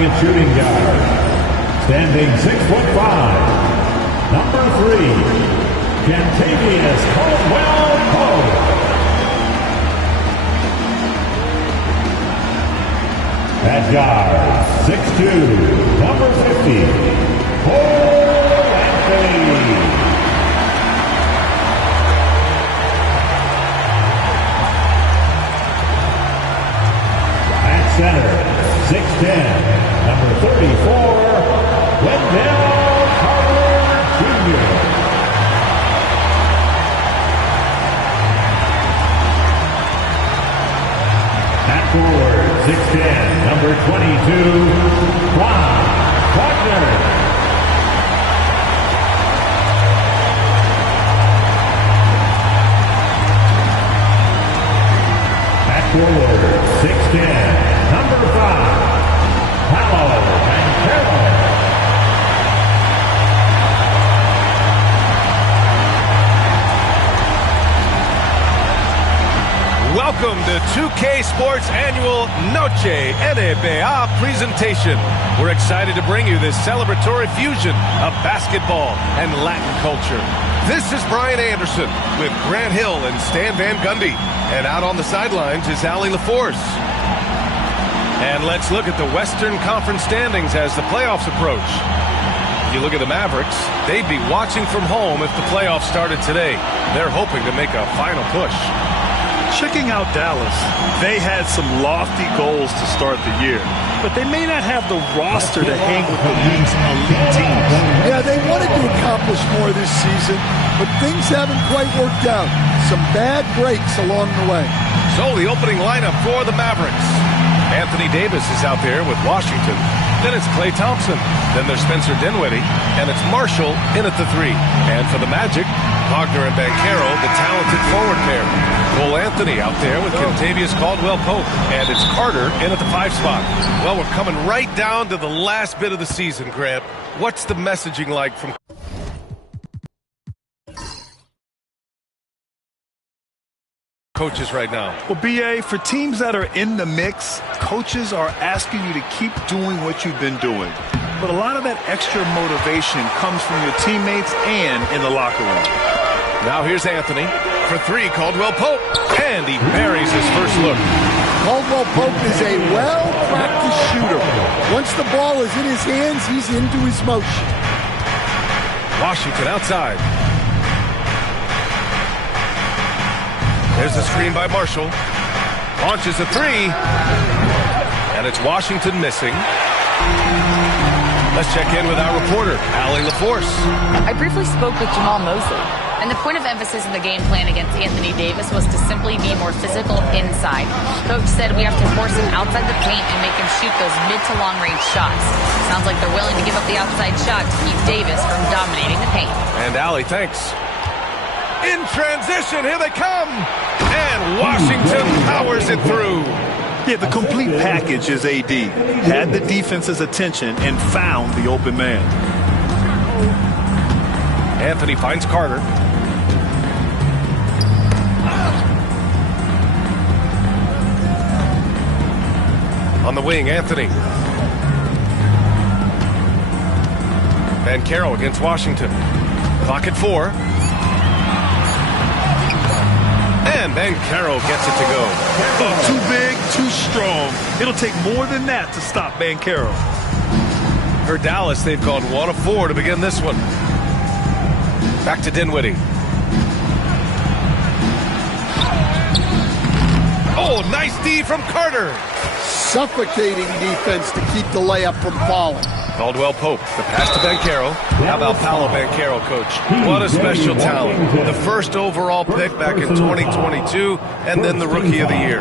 starting at shooting guard. Standing 6'5", number 3, Kentavious Caldwell-Pope. At guard, 6'2", number 50, Cole Anthony. At center, 6'10", number 34, Wendell Carter Jr. At forward, 6'10", number 22, Ron Wagner. At forward, 6'10", number 5, Paolo Banchero. Welcome to 2K Sports Annual Noche NBA presentation. We're excited to bring you this celebratory fusion of basketball and Latin culture. This is Brian Anderson with Grant Hill and Stan Van Gundy. And out on the sidelines is Allie LaForce. And let's look at the Western Conference standings as the playoffs approach. If you look at the Mavericks, they'd be watching from home if the playoffs started today. They're hoping to make a final push. Checking out Dallas, they had some lofty goals to start the year, but they may not have the roster to hang with the league's elite teams. Yeah, they wanted to accomplish more this season, but things haven't quite worked out. Some bad breaks along the way. So the opening lineup for the Mavericks. Anthony Davis is out there with Washington. Then it's Klay Thompson. Then there's Spencer Dinwiddie. And it's Marshall in at the 3. And for the Magic, Wagner and Banchero, the talented forward pair. Cole Anthony out there with Kentavious Caldwell-Pope. And it's Carter in at the 5 spot. Well, we're coming right down to the last bit of the season, Grant. What's the messaging like from coaches right now? Well, BA, for teams that are in the mix, coaches are asking you to keep doing what you've been doing. But a lot of that extra motivation comes from your teammates and in the locker room. Now here's Anthony for 3, Caldwell-Pope, and he buries his first look. Caldwell-Pope is a well-practiced shooter. Once the ball is in his hands, he's into his motion. Washington outside. There's the screen by Marshall. Launches a 3. And it's Washington missing. Let's check in with our reporter, Allie LaForce. I briefly spoke with Jamal Mosley, and the point of emphasis in the game plan against Anthony Davis was to simply be more physical inside. Coach said we have to force him outside the paint and make him shoot those mid to long range shots. Sounds like they're willing to give up the outside shot to keep Davis from dominating the paint. And Allie, thanks. In transition, here they come. And Washington powers it through. Yeah, the complete package is AD. Had the defense's attention and found the open man. Anthony finds Carter. On the wing, Anthony. Banchero against Washington. Clock at 4. And Banchero gets it to go. Oh, too big, too strong. It'll take more than that to stop Banchero. For Dallas, they've gone 1 of 4 to begin this one. Back to Dinwiddie. Oh, nice D from Carter. Suffocating defense to keep the layup from falling. Caldwell-Pope, the pass to Banchero. How about Paolo Banchero, coach? What a special talent. The first overall pick back in 2022, and then the Rookie of the Year.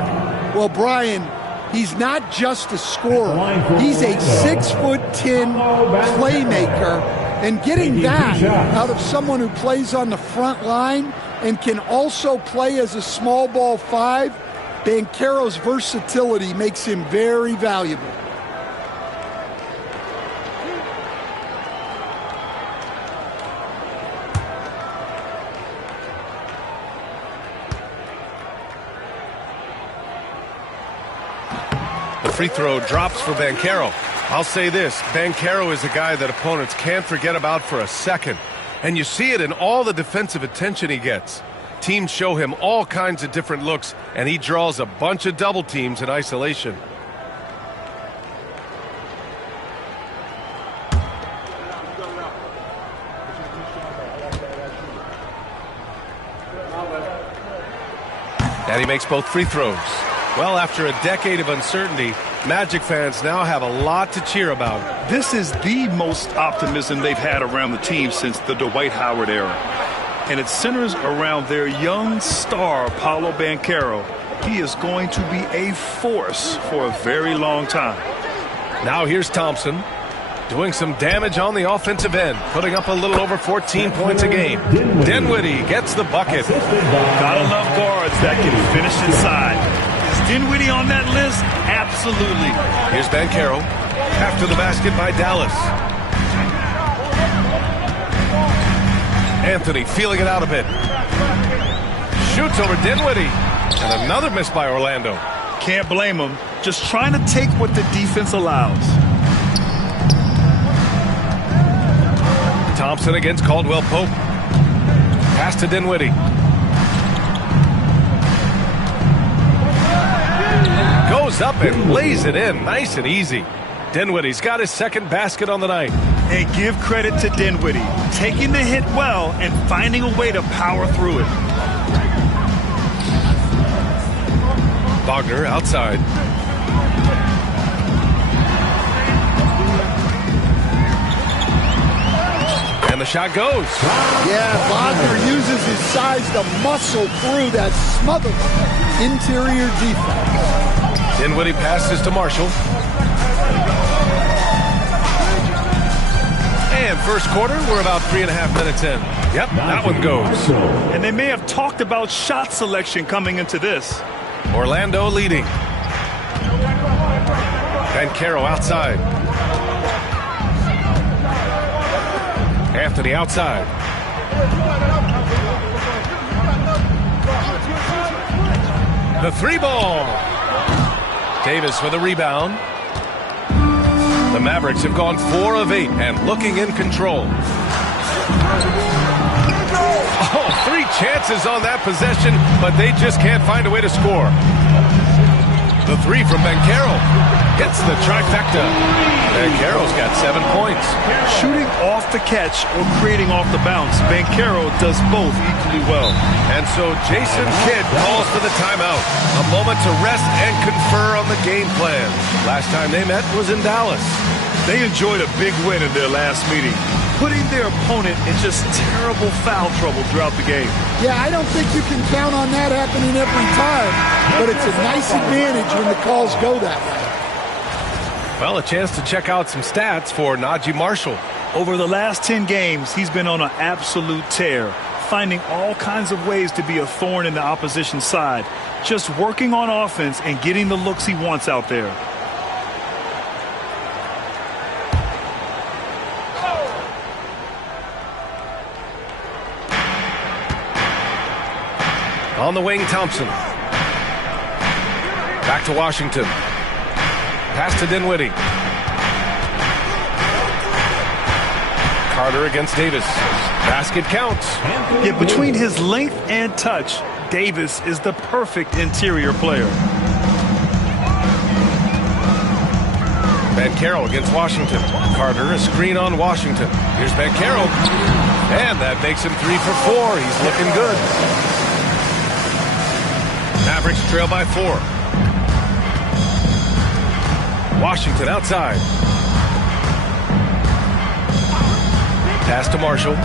Well, Brian, he's not just a scorer. He's a 6'10" playmaker, and getting that out of someone who plays on the front line and can also play as a small ball 5, Banchero's versatility makes him very valuable. The free throw drops for Banchero. I'll say this, Banchero is a guy that opponents can't forget about for a second. And you see it in all the defensive attention he gets. Teams show him all kinds of different looks, and he draws a bunch of double teams in isolation. And he makes both free throws. Well, after a decade of uncertainty, Magic fans now have a lot to cheer about. This is the most optimism they've had around the team since the Dwight Howard era. And it centers around their young star, Paolo Banchero. He is going to be a force for a very long time. Now here's Thompson doing some damage on the offensive end, putting up a little over 14 points a game. Dinwiddie gets the bucket. Gotta love guards that can finish inside. Is Dinwiddie on that list? Absolutely. Here's Banchero after the basket by Dallas. Anthony feeling it out a bit. Shoots over Dinwiddie. And another miss by Orlando. Can't blame him. Just trying to take what the defense allows. Thompson against Caldwell Pope. Pass to Dinwiddie. Goes up and lays it in. Nice and easy. Dinwiddie's got his second basket on the night. And give credit to Dinwiddie. Taking the hit well and finding a way to power through it. Wagner outside. And the shot goes. Yeah, Wagner uses his size to muscle through that smothered interior defense. Dinwiddie passes to Marshall. And first quarter, we're about 3.5 minutes in. Yep, that one goes. And they may have talked about shot selection coming into this. Orlando leading. Banchero outside. Anthony outside. The three ball. Davis with a rebound. The Mavericks have gone 4 of 8 and looking in control. Oh, 3 chances on that possession, but they just can't find a way to score. The 3 from Banchero hits the trifecta. Banchero's got 7 points. Shooting off the catch or creating off the bounce, Banchero does both equally well. And so Jason Kidd calls for the timeout. A moment to rest and confer on the game plan. Last time they met was in Dallas. They enjoyed a big win in their last meeting, putting their opponent in just terrible foul trouble throughout the game. Yeah, I don't think you can count on that happening every time, but it's a nice advantage when the calls go that way. Well, a chance to check out some stats for Najee Marshall. Over the last 10 games, he's been on an absolute tear, finding all kinds of ways to be a thorn in the opposition side, just working on offense and getting the looks he wants out there. On the wing, Thompson. Back to Washington. Pass to Dinwiddie. Carter against Davis. Basket counts. Yeah, between his length and touch, Davis is the perfect interior player. Banchero against Washington. Carter, a screen on Washington. Here's Banchero. And that makes him 3 for 4. He's looking good. Mavericks trail by 4. Washington outside. Pass to Marshall.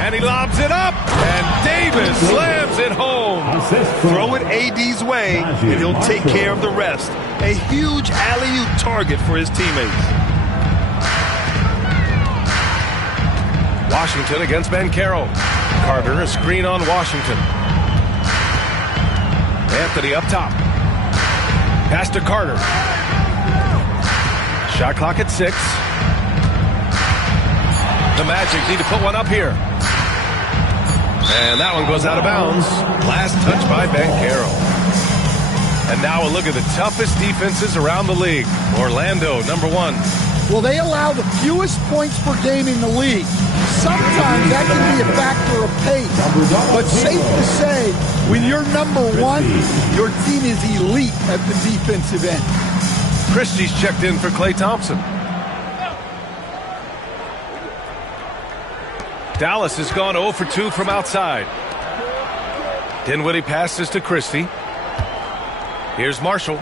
And he lobs it up. And Davis slams it home. Throw it AD's way, and he'll take care of the rest. A huge alley-oop target for his teammates. Washington against Banchero. Carter, a screen on Washington. Anthony up top. Pass to Carter. Shot clock at 6. The Magic need to put one up here. And that one goes out of bounds. Last touch by Banchero. And now a look at the toughest defenses around the league. Orlando, number 1. Well, they allow the fewest points per game in the league. Sometimes that can be a factor of pace. But safe to say, when you're number 1, your team is elite at the defensive end. Christie's checked in for Klay Thompson. Dallas has gone 0 for 2 from outside. Dinwiddie passes to Christie. Here's Marshall.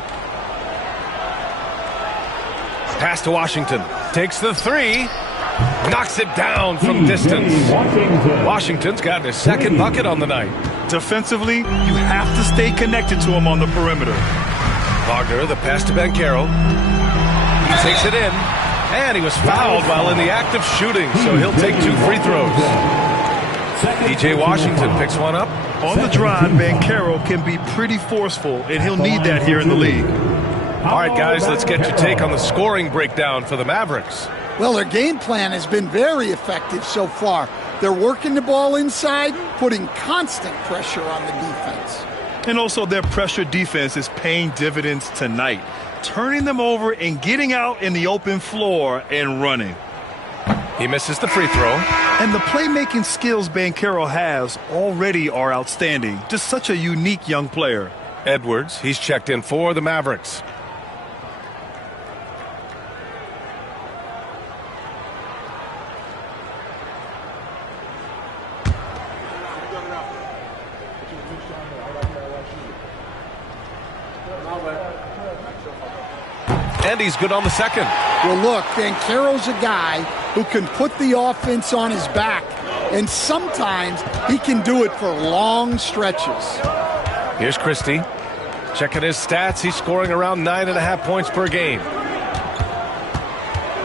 Pass to Washington. Takes the 3. Knocks it down from distance. Washington's gotten his second bucket on the night. Defensively, you have to stay connected to him on the perimeter. Wagner, the pass to Banchero. He takes it in. And he was fouled while in the act of shooting, so he'll take 2 free throws. P.J. Washington picks one up. On the drive, Banchero can be pretty forceful, and he'll need that here in the league. All right, guys, let's get your take on the scoring breakdown for the Mavericks. Well, their game plan has been very effective so far. They're working the ball inside, putting constant pressure on the defense. And also their pressure defense is paying dividends tonight, turning them over and getting out in the open floor and running. He misses the free throw. And the playmaking skills Banchero has already are outstanding. Just such a unique young player. Edwards, he's checked in for the Mavericks. And he's good on the second. Well, look, Banchero's a guy who can put the offense on his back, and sometimes he can do it for long stretches. Here's Christie. Checking his stats, he's scoring around 9.5 points per game.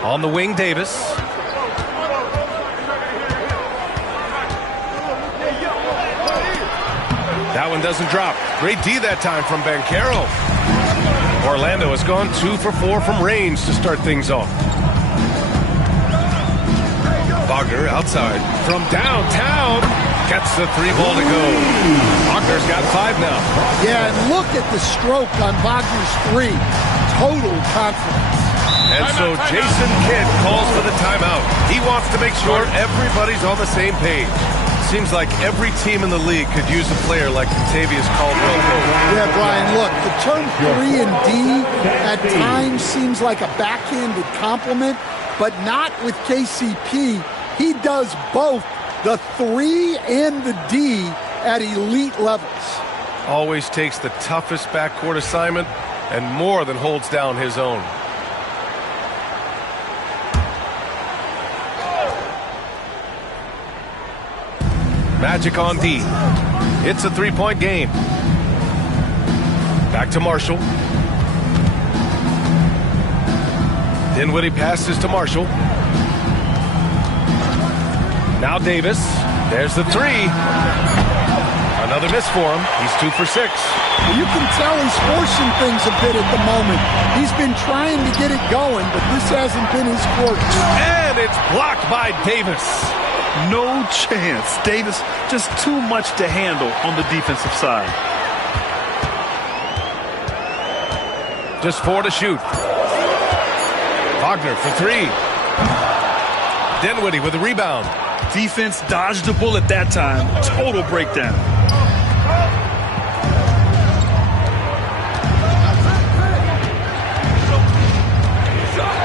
On the wing, Davis. That one doesn't drop. Great D that time from Banchero. Orlando has gone 2 for 4 from range to start things off. Wagner outside from downtown. Gets the 3 ball to go. Wagner's got 5 now. Yeah, and look at the stroke on Wagner's 3. Total confidence. And so Jason Kidd calls for the timeout. He wants to make sure everybody's on the same page. Seems like every team in the league could use a player like Contavious Caldwell-Pope. Yeah, Brian, look, the term 3 and D at times seems like a backhanded compliment, but not with KCP. He does both the 3 and the D at elite levels. Always takes the toughest backcourt assignment and more than holds down his own. Magic on D. It's a 3-point game. Back to Marshall. Dinwiddie passes to Marshall. Now Davis. There's the 3. Another miss for him. He's 2 for 6. You can tell he's forcing things a bit at the moment. He's been trying to get it going, but this hasn't been his forte. And it's blocked by Davis. No chance. Davis just too much to handle on the defensive side. Just 4 to shoot. Wagner for 3. Dinwiddie with a rebound. Defense dodged the bullet that time. Total breakdown.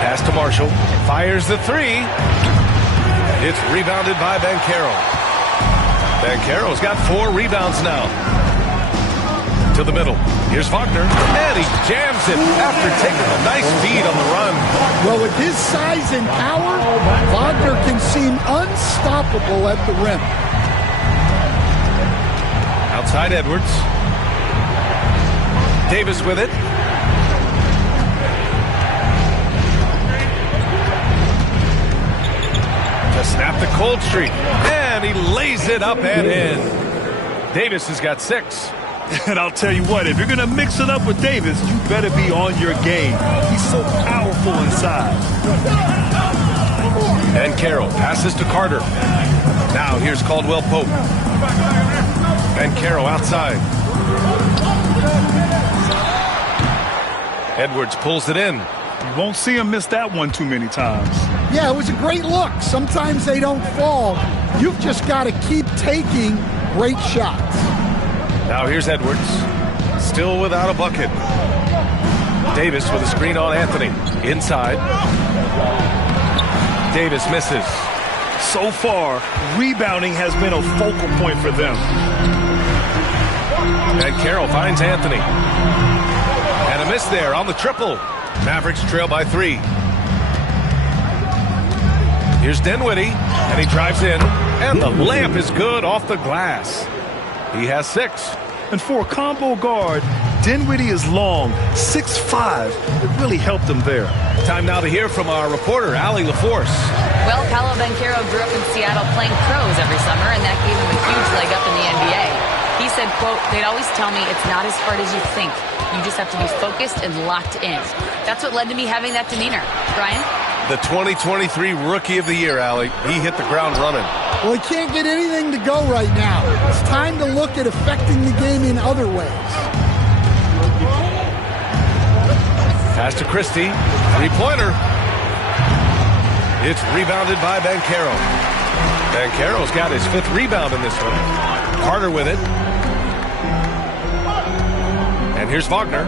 Pass to Marshall. Fires the 3. It's rebounded by Banchero. Banchero's got 4 rebounds now. To the middle. Here's Wagner. And he jams it after taking a nice feed on the run. Well, with his size and power, Wagner can seem unstoppable at the rim. Outside Edwards. Davis with it. To snap the cold streak. And he lays it up and in. Davis has got 6. And I'll tell you what, if you're going to mix it up with Davis, you better be on your game. He's so powerful inside. And Carroll passes to Carter. Now here's Caldwell Pope. And Carroll outside. Edwards pulls it in. You won't see him miss that one too many times. Yeah, it was a great look. Sometimes they don't fall. You've just got to keep taking great shots. Now here's Edwards. Still without a bucket. Davis with a screen on Anthony. Inside. Davis misses. So far, rebounding has been a focal point for them. And Carroll finds Anthony. And a miss there on the triple. Mavericks trail by 3. Here's Dinwiddie, and he drives in. And the layup is good off the glass. He has 6. And for a combo guard, Dinwiddie is long, 6'5". It really helped him there. Time now to hear from our reporter, Allie LaForce. Well, Paolo Banchero grew up in Seattle playing pros every summer, and that gave him a huge leg up in the NBA. He said, quote, "They'd always tell me it's not as hard as you think. You just have to be focused and locked in." That's what led to me having that demeanor. Brian? The 2023 Rookie of the Year, Allie. He hit the ground running. Well, he can't get anything to go right now. It's time to look at affecting the game in other ways. Pass to Christie. 3-pointer. It's rebounded by Banchero. Banchero's got his 5th rebound in this one. Carter with it. And here's Wagner.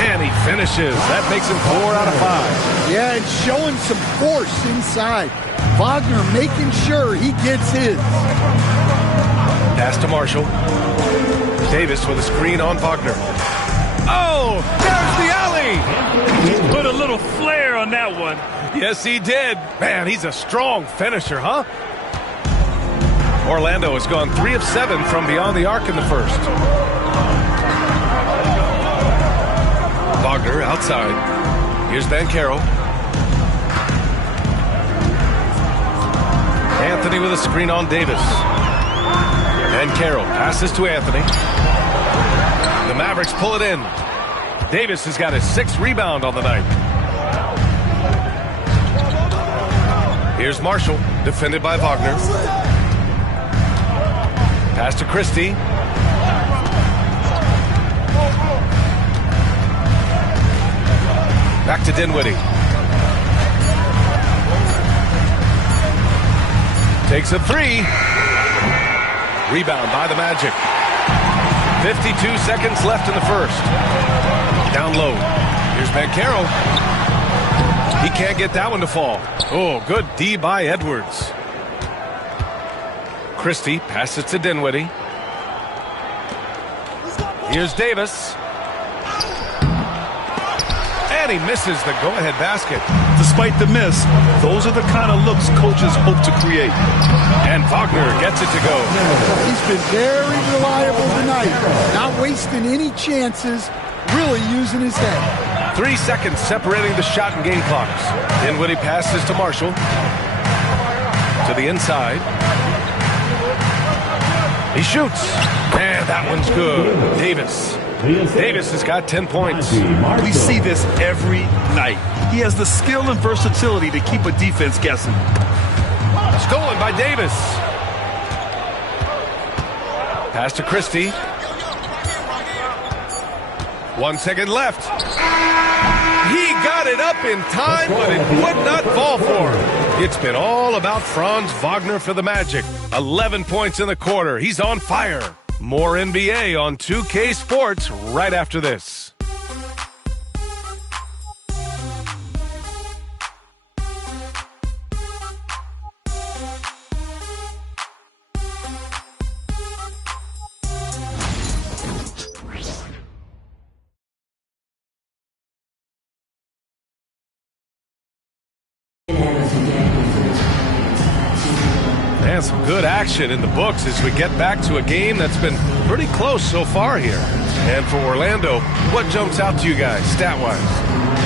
And he finishes. That makes him 4 out of 5. Yeah, and showing some force inside. Wagner making sure he gets his. Pass to Marshall. Davis with a screen on Wagner. Oh, there's the alley! Put a little flair on that one. Yes, he did. Man, he's a strong finisher, huh? Orlando has gone 3 of 7 from beyond the arc in the first. Wagner outside. Here's Banchero. Anthony with a screen on Davis. And Carroll passes to Anthony. The Mavericks pull it in. Davis has got his 6th rebound on the night. Here's Marshall, defended by Wagner. Pass to Christie. Back to Dinwiddie. Takes a 3. Rebound by the Magic. 52 seconds left in the first. Down low. Here's Banchero. He can't get that one to fall. Oh, good D by Edwards. Christie passes to Dinwiddie. Here's Davis. And he misses the go-ahead basket. Despite the miss, those are the kind of looks coaches hope to create. And Wagner gets it to go. He's been very reliable tonight. Not wasting any chances, really using his head. 3 seconds separating the shot and game clocks. Dinwiddie passes to Marshall. To the inside. He shoots. And that one's good. Davis. Davis has got 10 points. We see this every night. He has the skill and versatility to keep a defense guessing. Stolen by Davis. Pass to Christie. 1 second left. He got it up in time, but it would not fall for him. It's been all about Franz Wagner for the Magic. 11 points in the quarter. He's on fire. More NBA on 2K Sports right after this. And some good action in the books as we get back to a game that's been pretty close so far here. And for Orlando, what jumps out to you guys, stat-wise?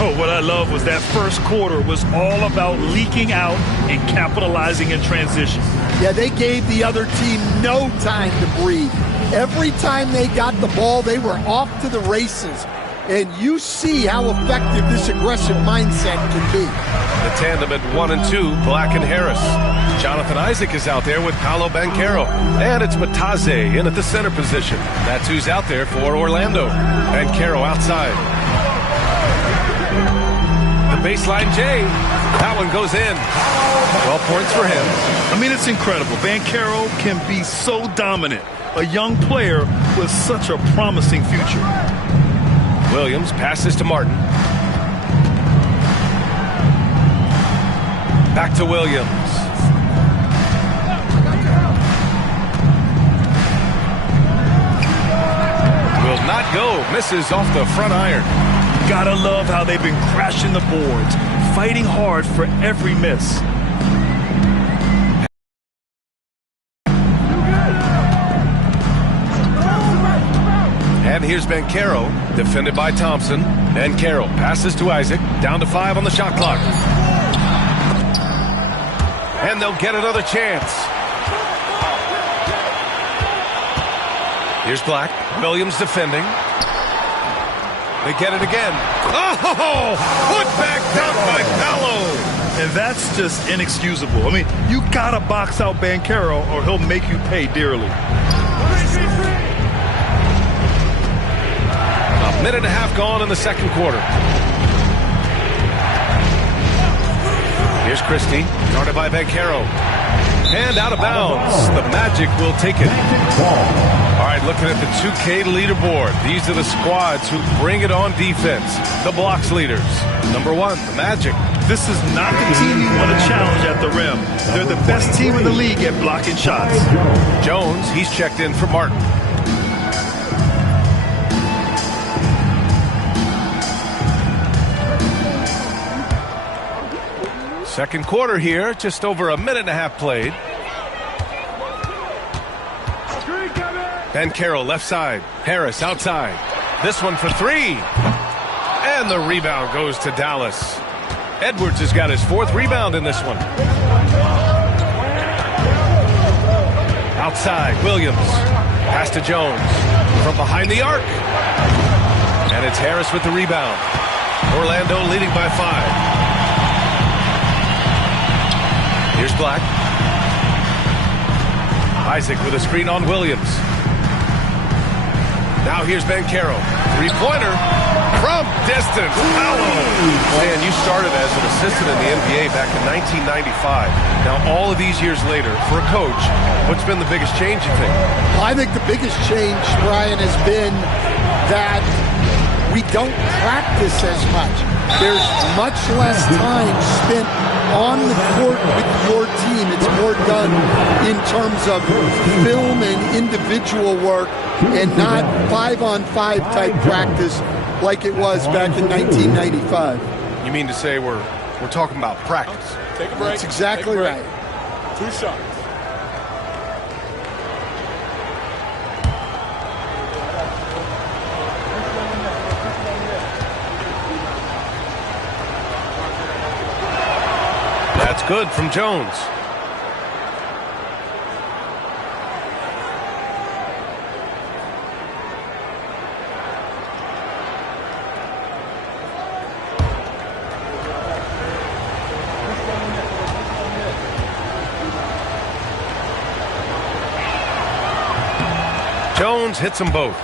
Oh, what I love was that first quarter was all about leaking out and capitalizing in transition. Yeah, they gave the other team no time to breathe. Every time they got the ball, they were off to the races. And you see how effective this aggressive mindset can be. The tandem at 1 and 2, Black and Harris. Jonathan Isaac is out there with Paolo Banchero. And it's Mataze in at the center position. That's who's out there for Orlando. Banchero outside. The baseline J. That one goes in. 12 points for him. I mean, it's incredible. Banchero can be so dominant. A young player with such a promising future. Williams passes to Martin. Back to Williams. Will not go. Misses off the front iron. Gotta love how they've been crashing the boards, fighting hard for every miss. And here's Banchero, defended by Thompson. Banchero passes to Isaac, down to 5 on the shot clock. And they'll get another chance. Here's Black, Williams defending. They get it again. Oh, put back down by Paolo. And that's just inexcusable. I mean, you gotta box out Banchero or he'll make you pay dearly. Minute and a half gone in the second quarter. Here's Christie, guarded by Banchero. And out of bounds. The Magic will take it. All right, looking at the 2K leaderboard. These are the squads who bring it on defense. The blocks leaders. Number 1, the Magic. This is not the team you want to challenge at the rim. They're the best team in the league at blocking shots. Jones, he's checked in for Martin. Second quarter here, just over a minute and a half played. Banchero left side, Harris outside. This one for 3. And the rebound goes to Dallas. Edwards has got his 4th rebound in this one. Outside, Williams. Pass to Jones. From behind the arc. And it's Harris with the rebound. Orlando leading by 5. Here's Black. Isaac with a screen on Williams. Now here's Banchero. 3-pointer from distance. Paolo. Man, you started as an assistant in the NBA back in 1995. Now all of these years later, for a coach, what's been the biggest change, you think? I think the biggest change, Brian, has been that we don't practice as much. There's much less time spent on the court with your team. It's more done in terms of film and individual work and not 5-on-5 type practice like it was back in 1995. You mean to say we're talking about practice? Take a break. That's exactly right. 2 shots. That's good from Jones. Jones hits them both.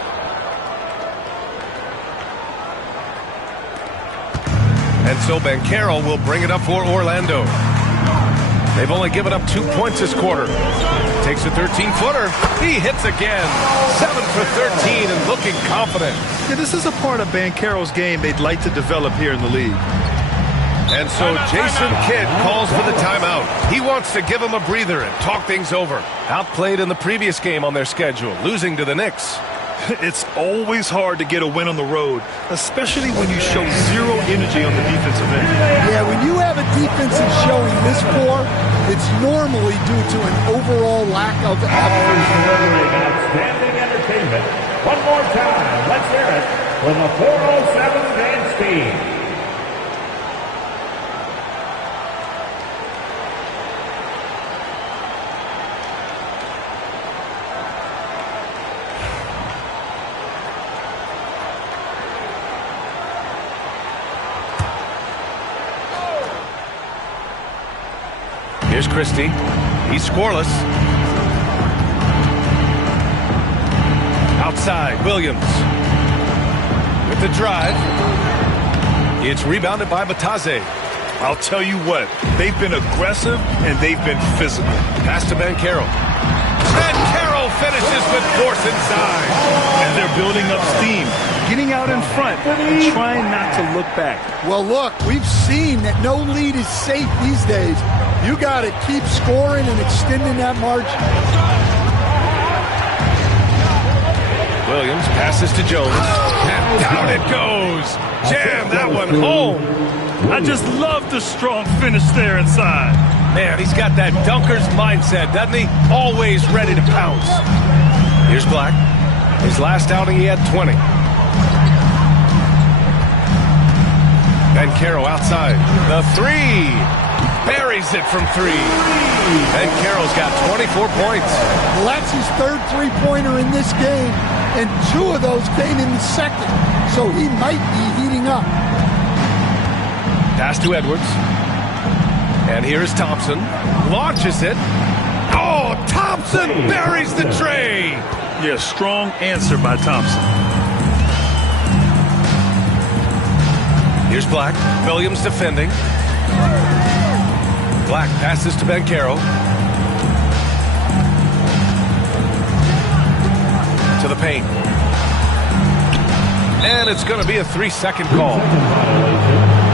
And so Banchero will bring it up for Orlando. They've only given up 2 points this quarter. Takes a 13-footer. He hits again. 7 for 13 and looking confident. Yeah, this is a part of Banchero's game they'd like to develop here in the league. And so Jason Kidd calls for the timeout. He wants to give him a breather and talk things over. Outplayed in the previous game on their schedule, losing to the Knicks. It's always hard to get a win on the road, especially when you show zero energy on the defensive end. Yeah, when you have a defensive showing this poor, it's normally due to an overall lack of effort. Delivering outstanding entertainment. One more time, let's hear it for the 407 Van Speed. Here's Christie. He's scoreless. Outside, Williams. With the drive. It's rebounded by Batase. I'll tell you what, they've been aggressive and they've been physical. Pass to Banchero. Banchero finishes with force inside. And they're building up steam, getting out in front and trying not to look back. Well, look, we've seen that no lead is safe these days. You got to keep scoring and extending that margin. Williams passes to Jones. And down it goes. Jam that one home. I just love the strong finish there inside. Man, he's got that dunker's mindset, doesn't he? Always ready to pounce. Here's Black. His last outing, he had 20. Banchero outside. The three. Buries it from three. Banchero's got 24 points. Well, that's his third three-pointer in this game, and 2 of those came in the second, so he might be heating up. Pass to Edwards. And here's Thompson. Launches it. Oh, Thompson buries the tray. Yeah, strong answer by Thompson. Here's Black. Williams defending. Black passes to Banchero. To the paint. And it's going to be a 3-second call.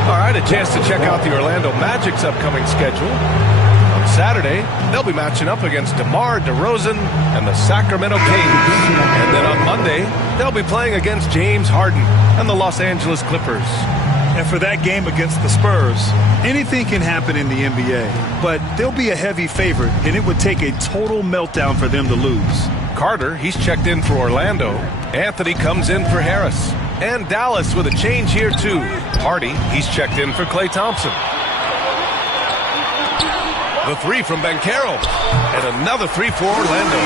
All right, a chance to check out the Orlando Magic's upcoming schedule. On Saturday, they'll be matching up against DeMar DeRozan and the Sacramento Kings. And then on Monday, they'll be playing against James Harden and the Los Angeles Clippers. And for that game against the Spurs, anything can happen in the NBA. But they'll be a heavy favorite, and it would take a total meltdown for them to lose. Carter, he's checked in for Orlando. Anthony comes in for Harris. And Dallas with a change here, too. Hardy, he's checked in for Klay Thompson. The three from Banchero. And another three for Orlando.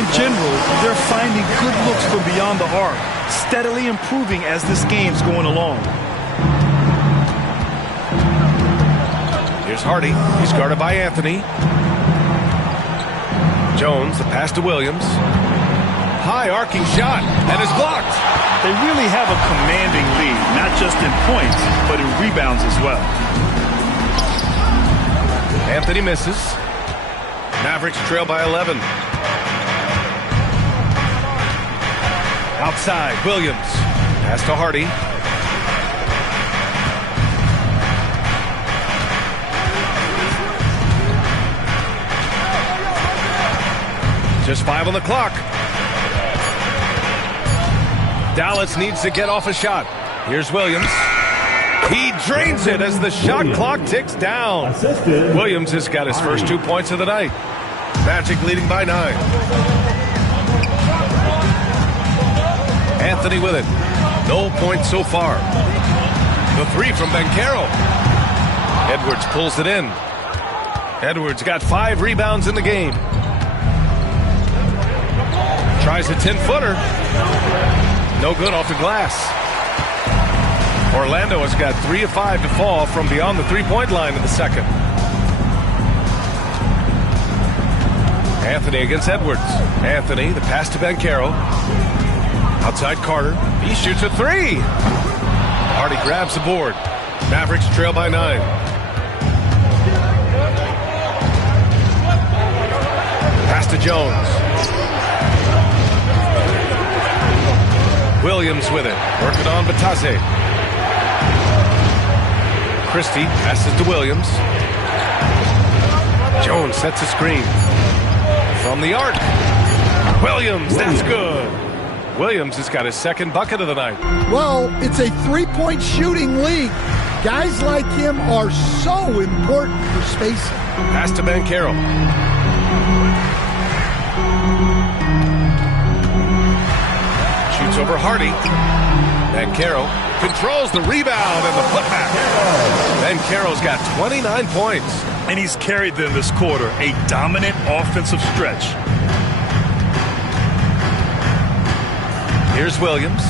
In general, they're finding good looks from beyond the arc, steadily improving as this game's going along. Here's Hardy. He's guarded by Anthony. Jones, the pass to Williams. High arcing shot, and it's blocked. They really have a commanding lead, not just in points, but in rebounds as well. Anthony misses. Mavericks trail by 11. Outside, Williams. Pass to Hardy. Just 5 on the clock. Dallas needs to get off a shot. Here's Williams. He drains it as the shot clock ticks down. Williams has got his first 2 points of the night. Magic leading by 9. Anthony with it. No points so far. The three from Banchero. Edwards pulls it in. Edwards got 5 rebounds in the game. Tries a 10-footer. No good off the glass. Orlando has got 3 of 5 to fall from beyond the three-point line in the second. Anthony against Edwards. Anthony, the pass to Banchero. Outside Carter. He shoots a 3. Hardy grabs the board. Mavericks trail by 9. Pass to Jones. Williams with it. Working on Batase. Christie passes to Williams. Jones sets a screen. From the arc. Williams, that's good. Williams has got his second bucket of the night. Well, it's a three-point shooting league. Guys like him are so important for spacing. Pass to Banchero. Shoots over Hardy. Banchero controls the rebound and the putback. Banchero's got 29 points. And he's carried them this quarter, a dominant offensive stretch. Here's Williams,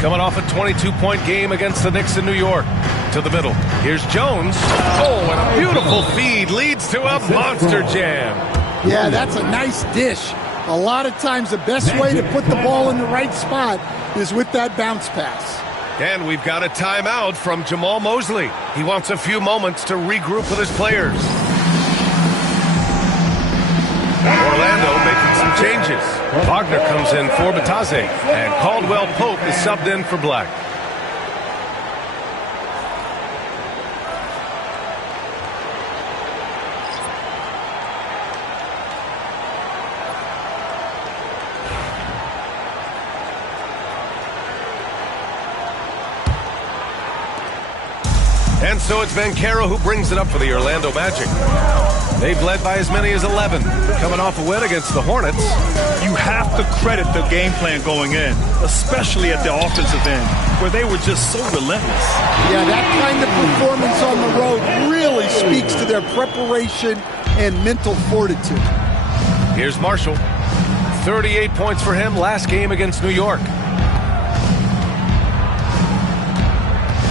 coming off a 22-point game against the Knicks in New York. to the middle. Here's Jones. Oh, and a beautiful feed leads to a monster jam. Yeah, that's a nice dish. A lot of times the best way to put the ball in the right spot is with that bounce pass. And we've got a timeout from Jamal Mosley. He wants a few moments to regroup with his players. Orlando making some changes. Wagner comes in for Batase, and Caldwell Pope is subbed in for Black. And so it's Banchero who brings it up for the Orlando Magic. They've led by as many as 11, coming off a win against the Hornets. You have to credit the game plan going in, especially at the offensive end, where they were just so relentless. Yeah, that kind of performance on the road really speaks to their preparation and mental fortitude. Here's Marshall. 38 points for him last game against New York.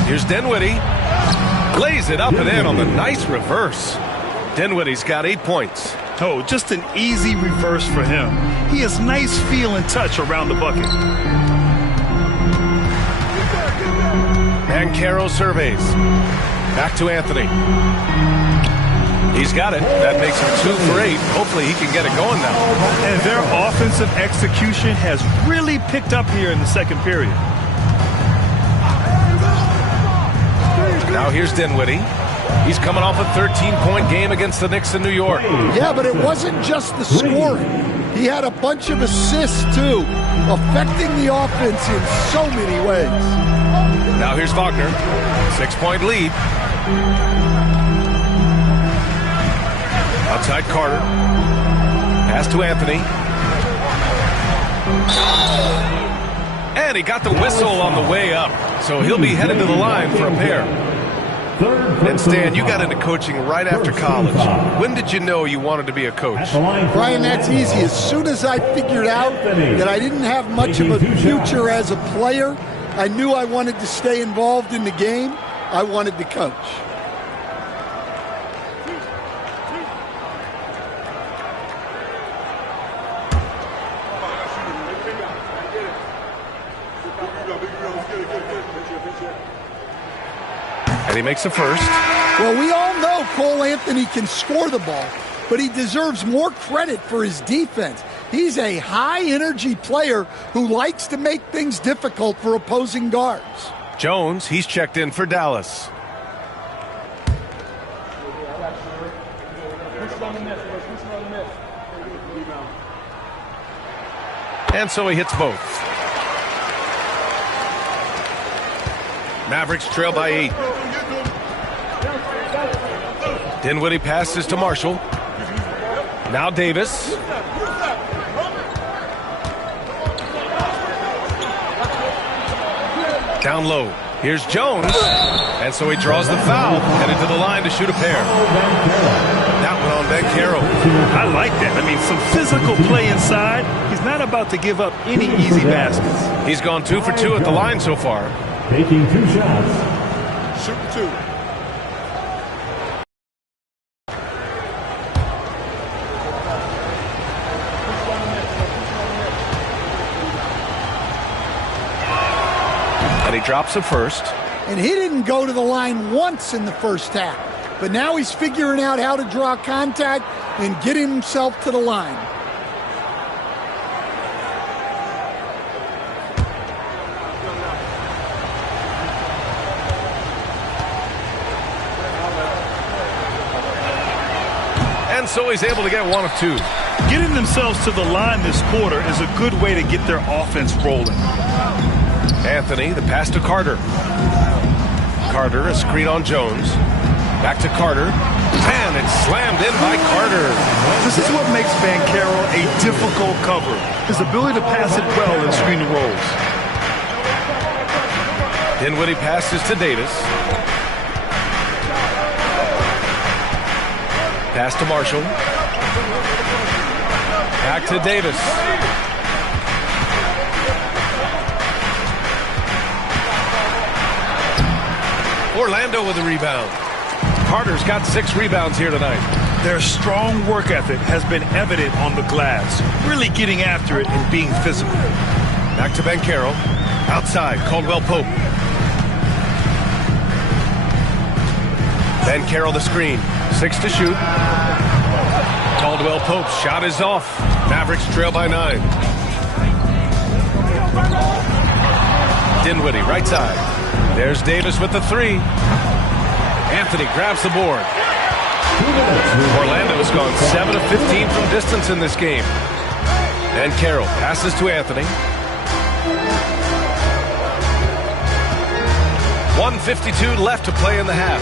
Here's Dinwiddie. Lays it up and in on the nice reverse. Dinwiddie's got 8 points. Oh, just an easy reverse for him. He has nice feel and touch around the bucket. Banchero surveys. Back to Anthony. He's got it. That makes him 2 for 8. Hopefully he can get it going now. And their offensive execution has really picked up here in the second period. Now here's Dinwiddie. He's coming off a 13-point game against the Knicks in New York. Yeah, but it wasn't just the scoring. He had a bunch of assists, too, affecting the offense in so many ways. Now here's Wagner. 6-point lead. Outside Carter. Pass to Anthony. And he got the whistle on the way up, so he'll be headed to the line for a pair. And Stan, you got into coaching right after college. When did you know you wanted to be a coach? Brian, that's easy. As soon as I figured out that I didn't have much of a future as a player, I knew I wanted to stay involved in the game. I wanted to coach. And he makes a first. Well, we all know Cole Anthony can score the ball, but he deserves more credit for his defense. He's a high-energy player who likes to make things difficult for opposing guards. Jones, he's checked in for Dallas. And so he hits both. Mavericks trail by 8. Dinwiddie passes to Marshall. Now Davis. Down low. Here's Jones. And so he draws the foul. Headed to the line to shoot a pair. That one on Banchero. I like that. I mean, some physical play inside. He's not about to give up any easy baskets. He's gone 2 for 2 at the line so far. Taking 2 shots. Shooting 2. And he drops a first. And he didn't go to the line once in the first half. But now he's figuring out how to draw contact and get himself to the line. And so he's able to get 1 of 2. Getting themselves to the line this quarter is a good way to get their offense rolling. Anthony, the pass to Carter. Carter, a screen on Jones. Back to Carter. And it's slammed in by Carter. This is what makes Banchero a difficult cover. His ability to pass it well in screen rolls. Dinwiddie passes to Davis. Pass to Marshall. Back to Davis. Orlando with a rebound. Carter's got 6 rebounds here tonight. Their strong work ethic has been evident on the glass, really getting after it and being physical. Back to Banchero. Outside, Caldwell Pope. Banchero the screen. 6 to shoot. Caldwell Pope's shot is off. Mavericks trail by 9. Dinwiddie, right side. There's Davis with the 3. Anthony grabs the board. Orlando has gone 7 of 15 from distance in this game. And Carroll passes to Anthony. 1:52 left to play in the half.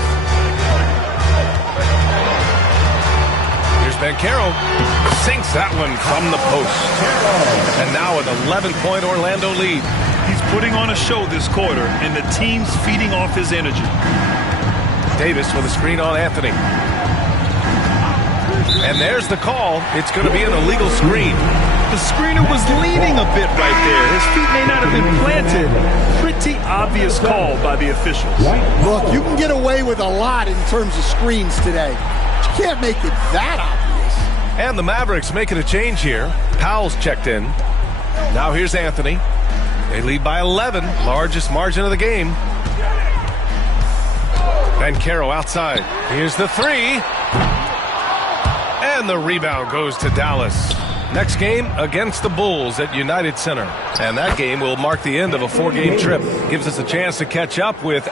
Here's Banchero. Sinks that one from the post. And now an 11-point Orlando lead. He's putting on a show this quarter, and the team's feeding off his energy. Davis with a screen on Anthony. And there's the call. It's going to be an illegal screen. The screener was leaning a bit right there. His feet may not have been planted. Pretty obvious call by the officials. Look, you can get away with a lot in terms of screens today. You can't make it that obvious. And the Mavericks making a change here. Powell's checked in. Now here's Anthony. They lead by 11, largest margin of the game. Banchero outside. Here's the 3. And the rebound goes to Dallas. Next game against the Bulls at United Center. And that game will mark the end of a 4-game trip. Gives us a chance to catch up with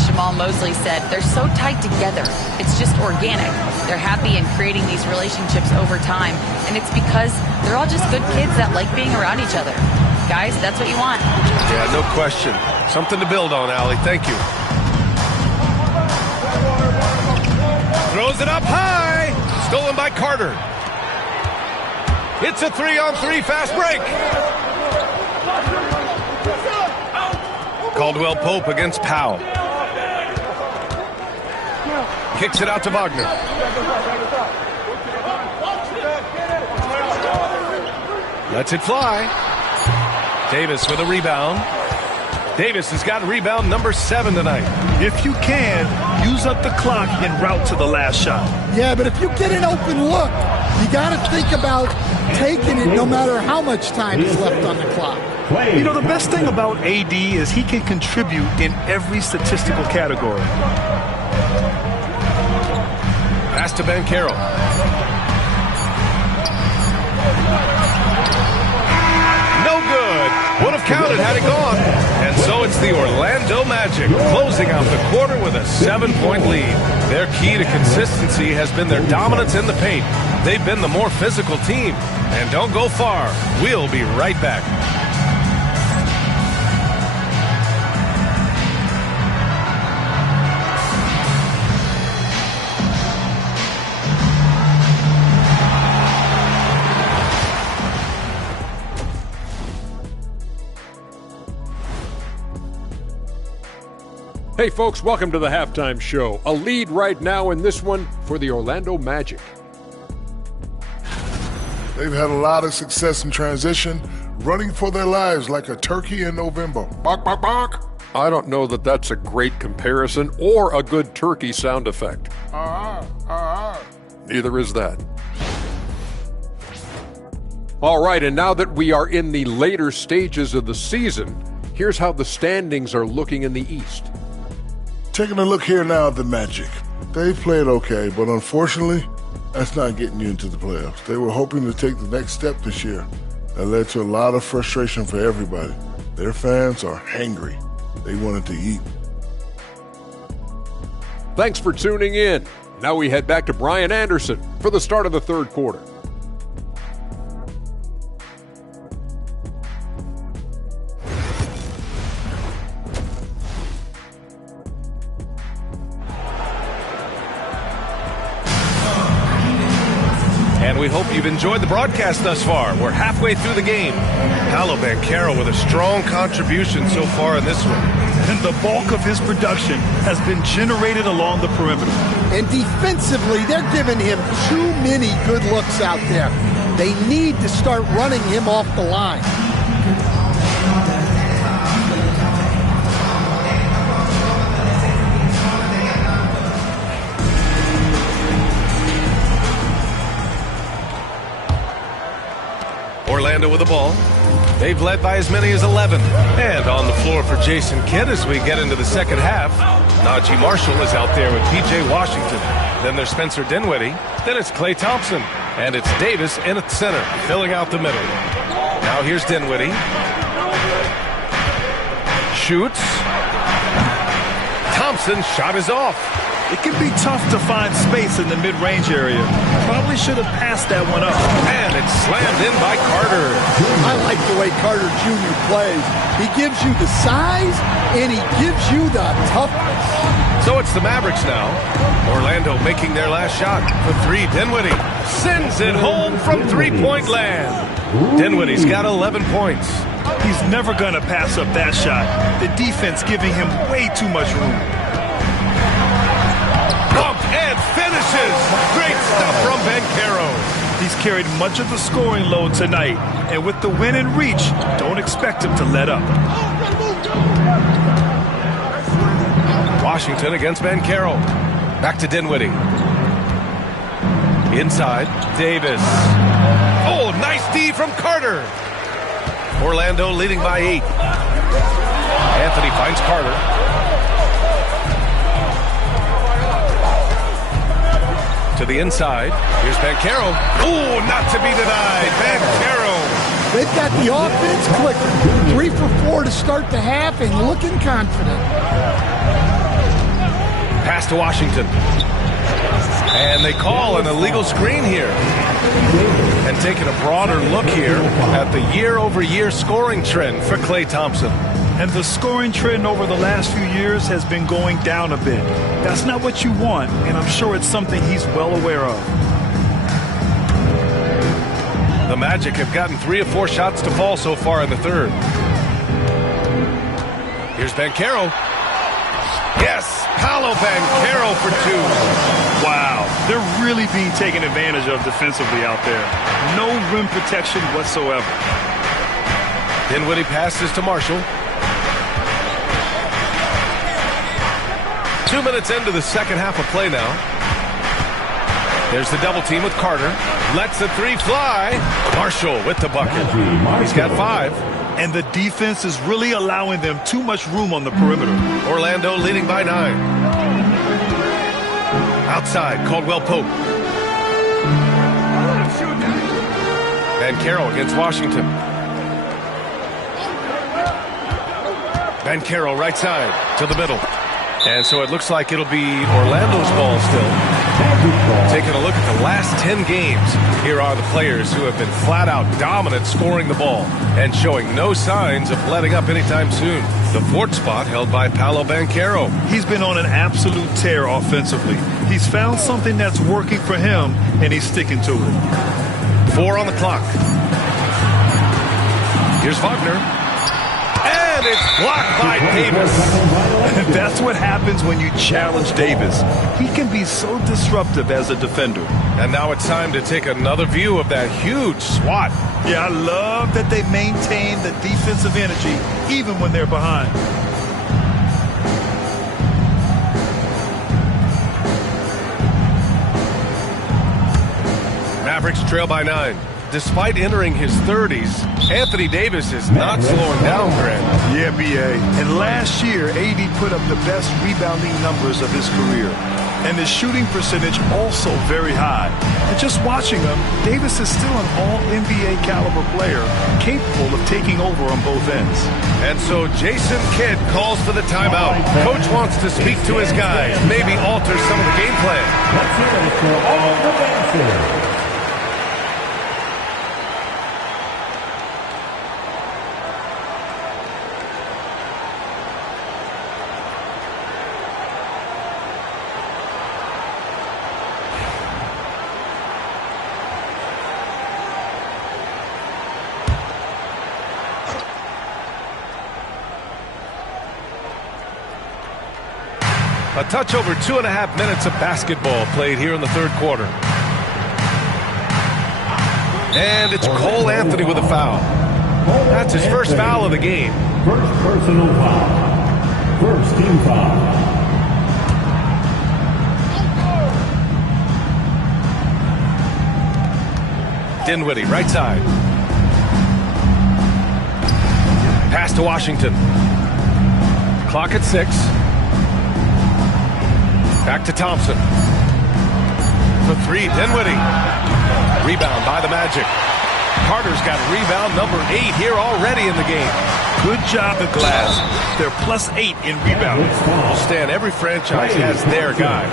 Jamal Mosley said they're so tight together. It's just organic. They're happy in creating these relationships over time. And it's because they're all just good kids that like being around each other. Guys, that's what you want. Yeah, no question. Something to build on, Allie. Thank you. Throws it up high. Stolen by Carter. It's a 3-on-3 fast break. Caldwell Pope against Powell. Kicks it out to Wagner. Lets it fly. Davis with a rebound. Davis has got rebound number 7 tonight. If you can, use up the clock en route to the last shot. Yeah, but if you get an open look, you got to think about taking it no matter how much time is left on the clock. You know, the best thing about AD is he can contribute in every statistical category. Pass to Banchero. No good. Would have counted had it gone. And so it's the Orlando Magic closing out the quarter with a 7-point lead. Their key to consistency has been their dominance in the paint. They've been the more physical team. And don't go far. We'll be right back. Hey folks, welcome to the Halftime Show. A lead right now in this one for the Orlando Magic. They've had a lot of success in transition, running for their lives like a turkey in November. Bark, bark, bark. I don't know that that's a great comparison or a good turkey sound effect. Neither is that. All right, and now that we are in the later stages of the season, here's how the standings are looking in the East. Taking a look here now at the Magic. They played okay, but unfortunately, that's not getting you into the playoffs. They were hoping to take the next step this year. That led to a lot of frustration for everybody. Their fans are hangry. They wanted to eat. Thanks for tuning in. Now we head back to Brian Anderson for the start of the third quarter. And we hope you've enjoyed the broadcast thus far. We're halfway through the game. Paolo Banchero with a strong contribution so far in this one. And the bulk of his production has been generated along the perimeter. And defensively, they're giving him too many good looks out there. They need to start running him off the line. Orlando with the ball. They've led by as many as 11. And on the floor for Jason Kidd as we get into the second half. Najee Marshall is out there with P.J. Washington. Then there's Spencer Dinwiddie. Then it's Klay Thompson. And it's Davis in at center, filling out the middle. Now here's Dinwiddie. Shoots. Thompson's shot is off. It can be tough to find space in the mid-range area. Probably should have passed that one up. And it's slammed in by Carter. I like the way Carter Jr. plays. He gives you the size, and he gives you the toughness. So it's the Mavericks now. Orlando making their last shot for three. Dinwiddie sends it home from three-point land. Dinwiddie's got 11 points. He's never going to pass up that shot. The defense giving him way too much room. And finishes. Great stuff from Banchero. He's carried much of the scoring load tonight, and with the win in reach, don't expect him to let up. Washington against Banchero. Back to Dinwiddie. Inside, Davis. Oh, nice D from Carter. Orlando leading by 8. Anthony finds Carter. To the inside. Here's Banchero. Oh, not to be denied. Banchero. They've got the offense clicking. 3 for 4 to start the half and looking confident. Pass to Washington. And they call an illegal screen here. And taking a broader look here at the year-over-year scoring trend for Klay Thompson. And the scoring trend over the last few years has been going down a bit. That's not what you want, and I'm sure it's something he's well aware of. The Magic have gotten 3 of 4 shots to fall so far in the third. Here's Banchero. Yes, Paolo Banchero for 2. Wow, they're really being taken advantage of defensively out there. No rim protection whatsoever. Dinwiddie passes to Marshall. 2 minutes into the second half of play now. There's the double team with Carter. Lets the 3 fly. Marshall with the bucket. He's got 5. And the defense is really allowing them too much room on the perimeter. Orlando leading by 9. Outside, Caldwell Pope. Banchero against Washington. Banchero right side to the middle. And so it looks like it'll be Orlando's ball still. Taking a look at the last 10 games, here are the players who have been flat out dominant scoring the ball and showing no signs of letting up anytime soon. The 4th spot held by Paolo Banchero. He's been on an absolute tear offensively. He's found something that's working for him, and he's sticking to it. 4 on the clock. Here's Wagner. And it's blocked by Davis. That's what happens when you challenge Davis. He can be so disruptive as a defender. And now it's time to take another view of that huge swat. Yeah, I love that they maintain the defensive energy even when they're behind. Mavericks trail by 9. Despite entering his 30s, Anthony Davis is not slowing down, Grant. Yeah, B.A. And last year, AD put up the best rebounding numbers of his career. And his shooting percentage also very high. And just watching him, Davis is still an all-NBA caliber player, capable of taking over on both ends. And so Jason Kidd calls for the timeout. Coach wants to speak to his guys, maybe alter some of the game plan. Let's hear it for all the benches. A touch over 2.5 minutes of basketball played here in the third quarter. And it's Cole Anthony with a foul. That's his first foul of the game. First personal foul. First team foul. Dinwiddie, right side. Pass to Washington. Clock at 6. Back to Thompson. For 3, Dinwiddie. Rebound by the Magic. Carter's got rebound number 8 here already in the game. Good job at glass. They're +8 in rebounding. Well, Stan, every franchise has their guy.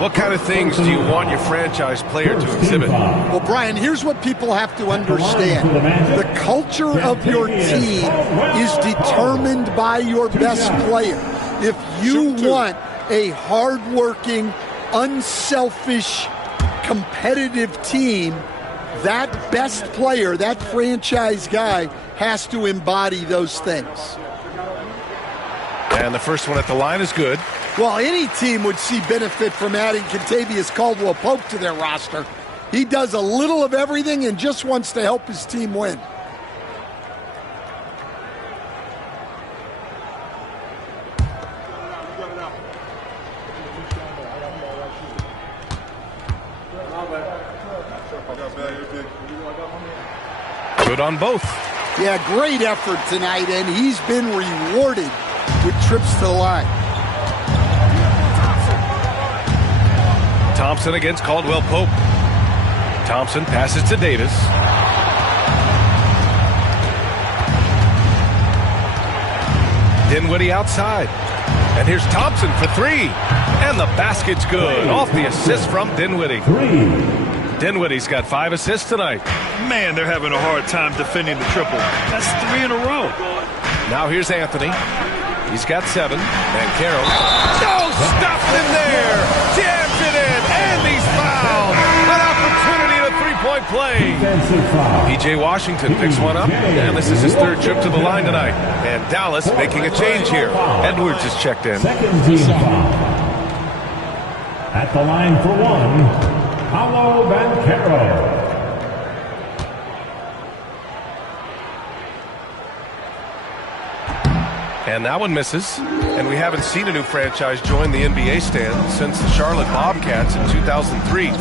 What kind of things do you want your franchise player to exhibit? Well, Brian, here's what people have to understand. The culture of your team is determined by your best player. If you want a hardworking, unselfish, competitive team, that best player, that franchise guy, has to embody those things. And the first one at the line is good. Well, any team would see benefit from adding Kentavious Caldwell-Pope to their roster. He does a little of everything and just wants to help his team win. Good on both. Yeah, great effort tonight, and he's been rewarded with trips to the line. Thompson against Caldwell-Pope. Thompson passes to Davis. Dinwiddie outside. And here's Thompson for 3. And the basket's good. Off the assist from Dinwiddie. Dinwiddie's got 5 assists tonight. Man, they're having a hard time defending the triple. That's 3 in a row. Now here's Anthony. He's got 7. Banchero. No, stopped him there. Jams it in. And he's fouled. An opportunity at a three-point play. P.J. Washington picks one up. And this is his 3rd trip to the line tonight. And Dallas making a change here. Edwards is checked in. Second team foul. At the line for 1. Paolo Banchero. And that one misses. And we haven't seen a new franchise join the NBA stand since the Charlotte Bobcats in 2003.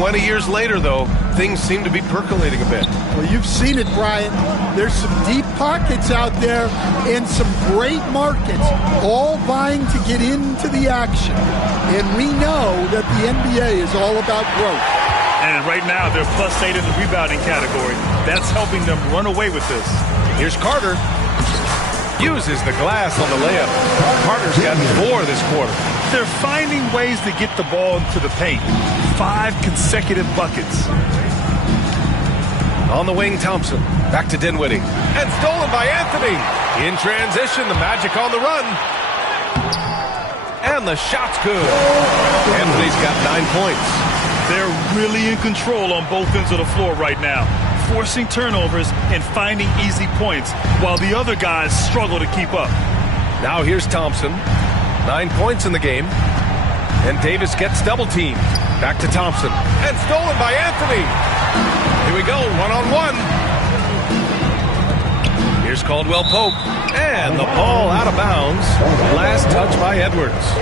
20 years later, though, things seem to be percolating a bit. Well, you've seen it, Brian. There's some deep pockets out there and some great markets, all vying to get into the action. And we know that the NBA is all about growth. And right now, they're +8 in the rebounding category. That's helping them run away with this. Here's Carter. Uses the glass on the layup. Carter's got 4 this quarter. They're finding ways to get the ball into the paint. 5 consecutive buckets. On the wing, Thompson. Back to Dinwiddie. And stolen by Anthony. In transition, the Magic on the run. And the shot's good. Anthony's got 9 points. They're really in control on both ends of the floor right now, forcing turnovers and finding easy points while the other guys struggle to keep up. Now here's Thompson. 9 points in the game. And Davis gets double-teamed. Back to Thompson. And stolen by Anthony. Here we go, one-on-one. Here's Caldwell-Pope. And the ball out of bounds. Last touch by Edwards.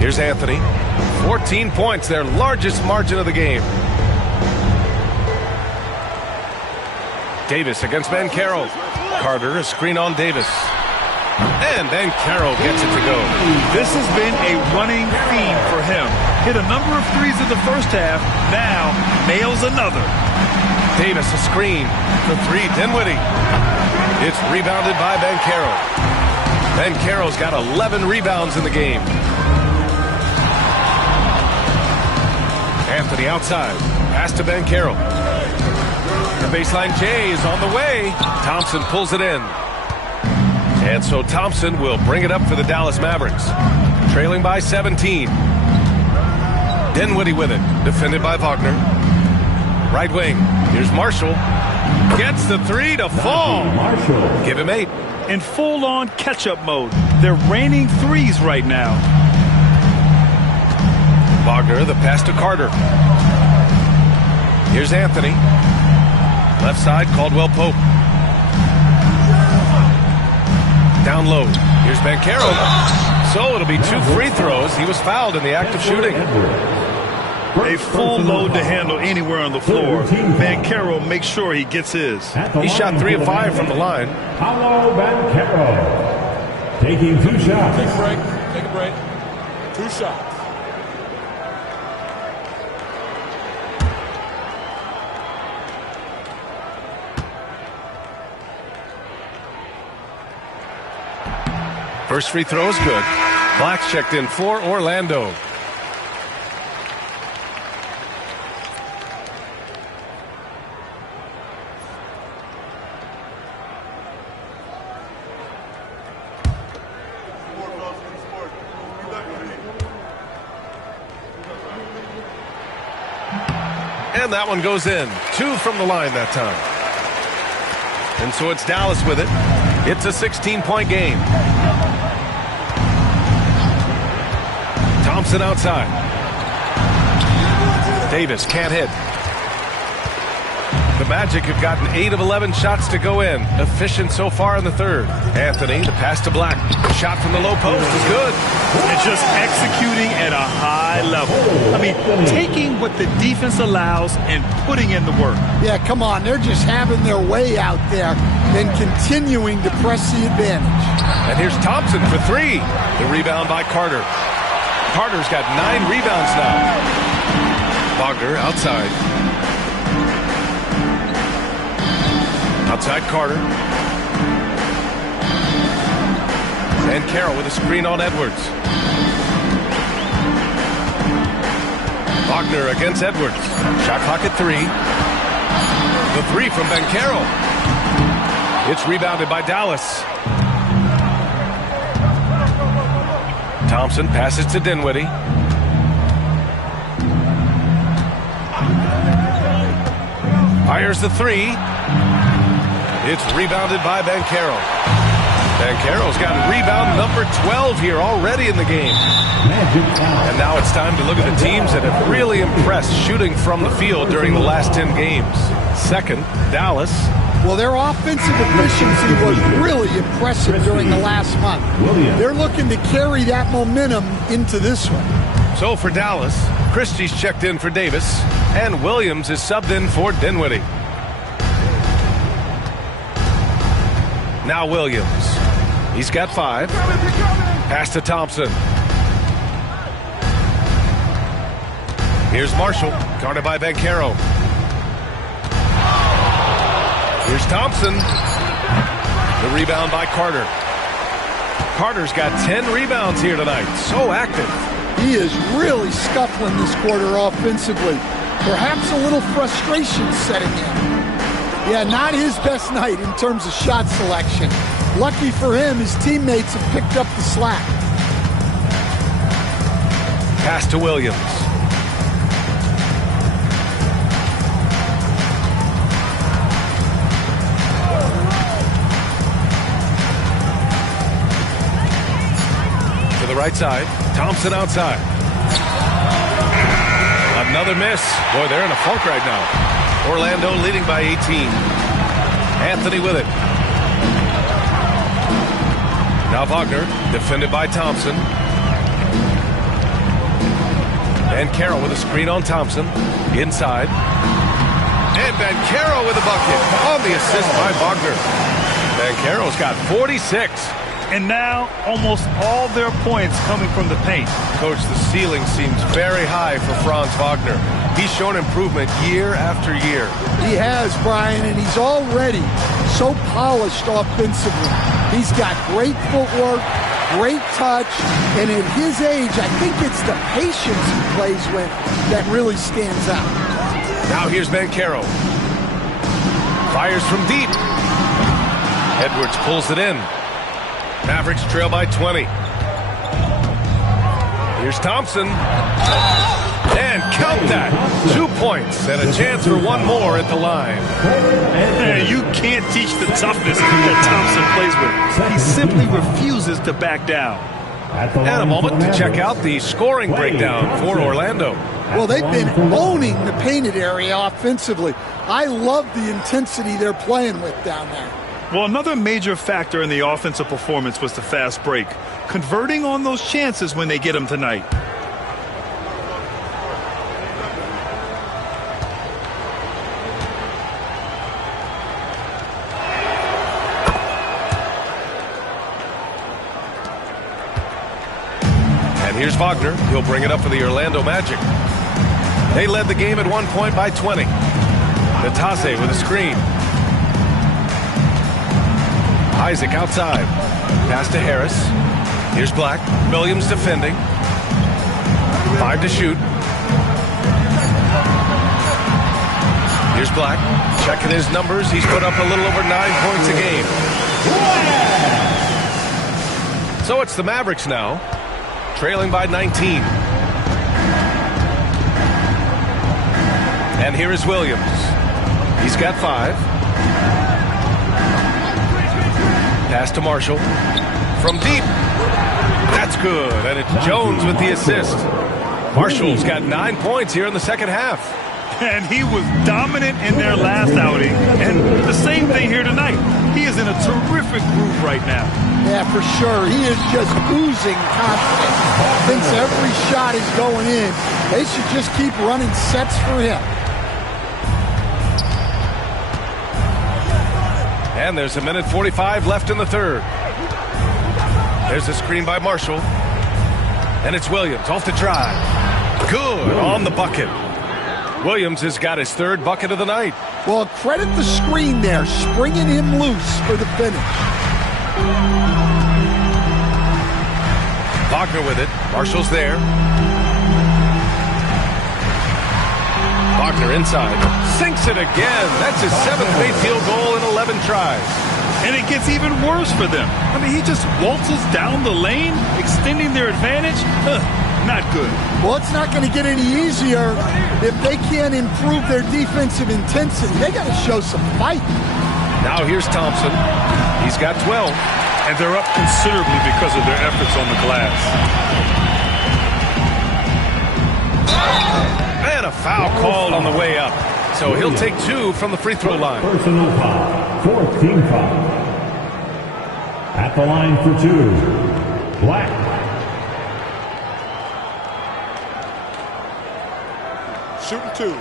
Here's Anthony. 14 points, their largest margin of the game. Davis against Banchero. Carter, a screen on Davis. And Banchero gets it to go. This has been a running theme for him. Hit a number of threes in the first half. Now nails another. Davis a screen for 3. Dinwiddie. It's rebounded by Banchero. Banchero's got 11 rebounds in the game. Anthony outside. Pass to Banchero. The baseline J is on the way. Thompson pulls it in. And so Thompson will bring it up for the Dallas Mavericks. Trailing by 17. Dinwiddie with it. Defended by Wagner. Right wing. Here's Marshall. Gets the 3 to fall. Marshall. Give him 8. In full-on catch-up mode. They're raining threes right now. Wagner, the pass to Carter. Here's Anthony. Left side, Caldwell-Pope. Down low. Here's Banchero. So it'll be 2 free throws. He was fouled in the act of shooting. A full load to handle anywhere on the floor. Banchero makes sure he gets his. He shot 3 of 5 from the line. Paolo Banchero taking 2 shots. Take a break. Take a break. 2 shots. First free throw is good. Black's checked in for Orlando. And that one goes in. 2 from the line that time. And so it's Dallas with it. It's a 16-point game. Thompson outside. Davis can't hit. The Magic have gotten 8 of 11 shots to go in. Efficient so far in the third. Anthony, the pass to Black. The shot from the low post is good. And just executing at a high level. I mean, taking what the defense allows and putting in the work. Yeah, come on. They're just having their way out there and continuing to press the advantage. And here's Thompson for 3. The rebound by Carter. Carter's got 9 rebounds now. Wagner outside. Outside Carter. And Carroll with a screen on Edwards. Wagner against Edwards. Shot clock at 3. The 3 from Banchero. It's rebounded by Dallas. Thompson passes to Dinwiddie. Fires the 3. It's rebounded by Banchero. Banchero's got rebound number 12 here already in the game. And now it's time to look at the teams that have really impressed shooting from the field during the last 10 games. Second, Dallas. Well, their offensive efficiency was really impressive during the last month. They're looking to carry that momentum into this one. So for Dallas, Christie's checked in for Davis, and Williams is subbed in for Dinwiddie. Now Williams. He's got 5. Pass to Thompson. Here's Marshall, guarded by Banchero. Here's Thompson. The rebound by Carter. Carter's got 10 rebounds here tonight. So active. He is really scuffling this quarter offensively. Perhaps a little frustration setting in. Yeah, not his best night in terms of shot selection. Lucky for him, his teammates have picked up the slack. Pass to Williams. To the right side. Thompson outside. Another miss. Boy, they're in a funk right now. Orlando leading by 18. Anthony with it. Now Wagner, defended by Thompson. And Carroll with a screen on Thompson. Inside. And Banchero with a bucket on the assist by Wagner. Banchero's got 46. And now almost all their points coming from the paint. Coach, the ceiling seems very high for Franz Wagner. He's shown improvement year after year. He has, Brian, and he's already so polished offensively. He's got great footwork, great touch, and at his age, I think it's the patience he plays with that really stands out. Now here's Banchero. Fires from deep. Edwards pulls it in. Mavericks trail by 20. Here's Thompson. And count that. 2 points and a chance for one more at the line. Man, you can't teach the toughness that Thompson plays with. He simply refuses to back down. And a moment to check out the scoring breakdown for Orlando. Well, they've been owning the painted area offensively. I love the intensity they're playing with down there. Well, another major factor in the offensive performance was the fast break, converting on those chances when they get them tonight. And here's Wagner. He'll bring it up for the Orlando Magic. They led the game at 1 point by 20. Natase with a screen. Isaac outside. Pass to Harris. Here's Black. Williams defending. 5 to shoot. Here's Black. Checking his numbers. He's put up a little over 9 points a game. So it's the Mavericks now, trailing by 19. And here is Williams. He's got 5. Pass to Marshall. From deep. That's good. And it's Jones with the assist. Marshall's got 9 points here in the second half. And he was dominant in their last outing. And the same thing here tonight. He is in a terrific groove right now. Yeah, for sure. He is just oozing confidence. Thinks every shot is going in. They should just keep running sets for him. And there's a minute 45 left in the third. There's a screen by Marshall. And it's Williams off the drive. Good on the bucket. Williams has got his 3rd bucket of the night. Well, credit the screen there, springing him loose for the finish. Wagner with it. Marshall's there. Wagner inside. Sinks it again. That's his 7th made field goal in 11 tries. And it gets even worse for them. I mean, he just waltzes down the lane, extending their advantage. Not good. Well, it's not going to get any easier if they can't improve their defensive intensity. They got to show some fight. Now here's Thompson. He's got 12. And they're up considerably because of their efforts on the glass. And a foul called on the way up. So he'll take 2 from the free throw line. Personal foul. 4th team foul. At the line for 2. Black. Shooting 2.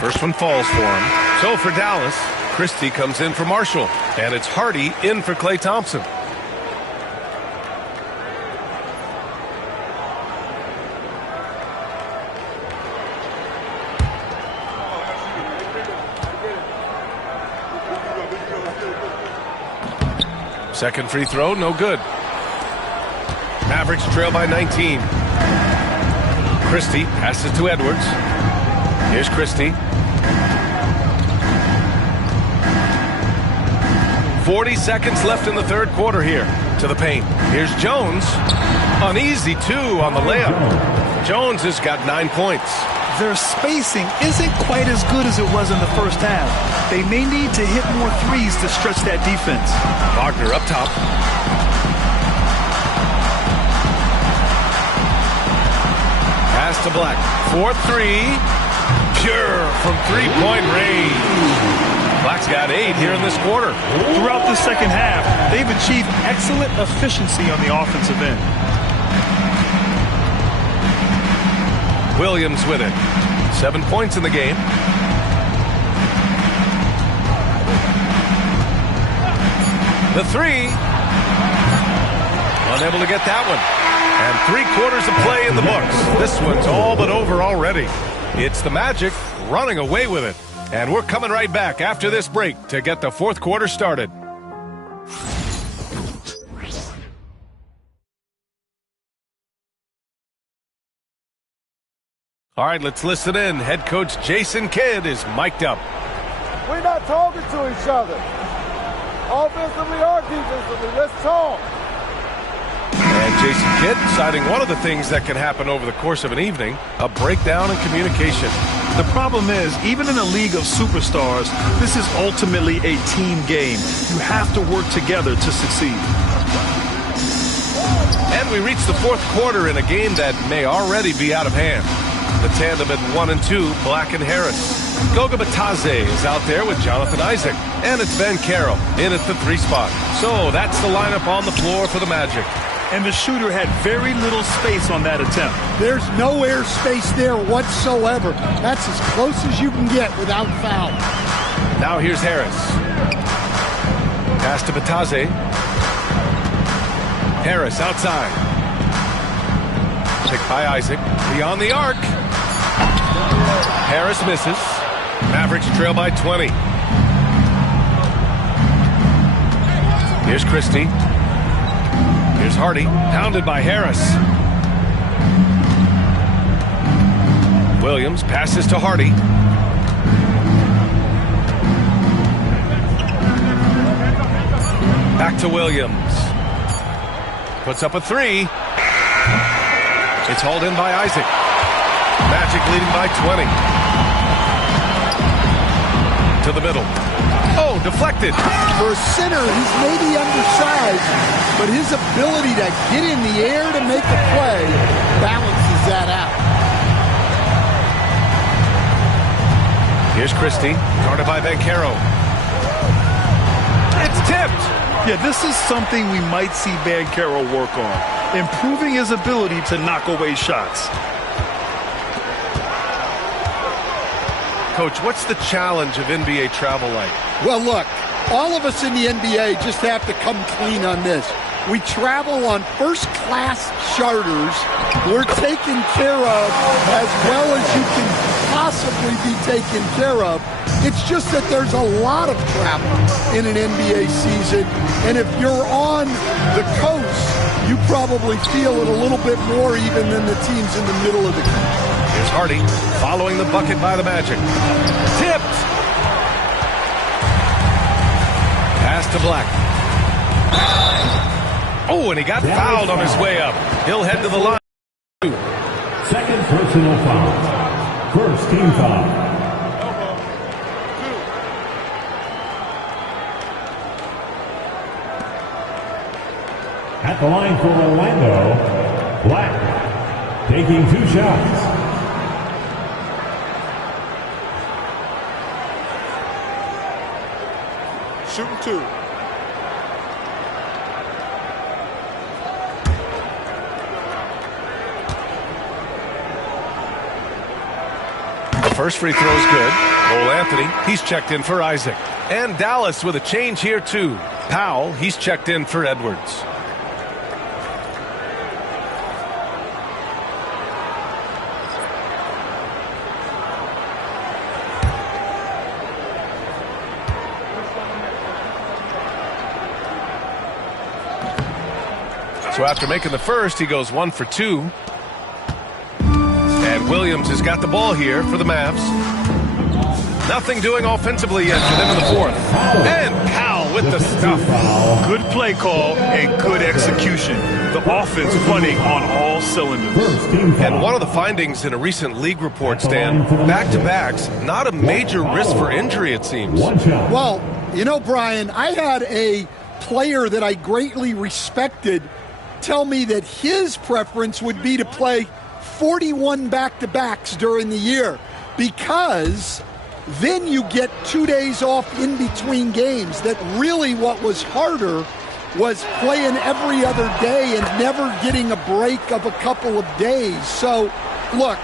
First one falls for him. So for Dallas, Christie comes in for Marshall. And it's Hardy in for Klay Thompson. Second free throw, no good. Mavericks trail by 19. Christie passes to Edwards. Here's Christie. 40 seconds left in the third quarter here. To the paint. Here's Jones. An easy 2 on the layup. Jones has got 9 points. Their spacing isn't quite as good as it was in the first half. They may need to hit more threes to stretch that defense. Wagner up top. Pass to Black. 4-3. Pure from 3-point range. Black's got 8 here in this quarter. Throughout the second half, they've achieved excellent efficiency on the offensive end. Williams with it. 7 points in the game. The 3. Unable to get that one. And 3 quarters of play in the books. This one's all but over already. It's the Magic running away with it. And we're coming right back after this break to get the fourth quarter started. All right, let's listen in. Head coach Jason Kidd is mic'd up. We're not talking to each other. Offensively or defensively, let's talk. And Jason Kidd citing one of the things that can happen over the course of an evening, a breakdown in communication. The problem is, even in a league of superstars, this is ultimately a team game. You have to work together to succeed. And And we reach the fourth quarter in a game that may already be out of hand. The tandem at 1 and 2, Black and Harris. Goga Batadze is out there with Jonathan Isaac. And it's Ben Caro in at the 3 spot. So that's the lineup on the floor for the Magic. And the shooter had very little space on that attempt. There's no air space there whatsoever. That's as close as you can get without foul. Now here's Harris. Pass to Batadze. Harris outside. Picked by Isaac. Beyond the arc. Harris misses. Mavericks trail by 20. Here's Christie. Here's Hardy. Pounded by Harris. Williams passes to Hardy. Back to Williams. Puts up a 3. It's hauled in by Isaac. Magic leading by 20. To the middle. Oh, deflected. For a center, he's maybe undersized, but his ability to get in the air to make a play balances that out. Here's Christie, guarded by Bancaro. It's tipped. Yeah, this is something we might see Bancaro work on, improving his ability to knock away shots. Coach, what's the challenge of NBA travel like? Well, look, all of us in the NBA just have to come clean on this. We travel on first-class charters. We're taken care of as well as you can possibly be taken care of. It's just that there's a lot of travel in an NBA season, and if you're on the coast, you probably feel it a little bit more even than the teams in the middle of the country. Here's Hardy, following the bucket by the Magic. Tipped! Pass to Black. Oh, and he got fouled on his way up. He'll head to the line. Second personal foul. First team foul. At the line for Orlando, Black taking 2 shots. Shooting 2. The first free throw is good. Cole Anthony, he's checked in for Isaac. And Dallas with a change here too. Powell, he's checked in for Edwards. So after making the first, he goes 1 for 2. And Williams has got the ball here for the Mavs. Nothing doing offensively yet for them in the fourth. And Powell with the stuff. Good play call and good execution. The offense running on all cylinders. And one of the findings in a recent league report, Stan, back-to-backs, not a major risk for injury, it seems. Well, you know, Brian, I had a player that I greatly respected tell me that his preference would be to play 41 back-to-backs during the year because then you get 2 days off in between games. That really what was harder was playing every other day and never getting a break of a couple of days. So, look,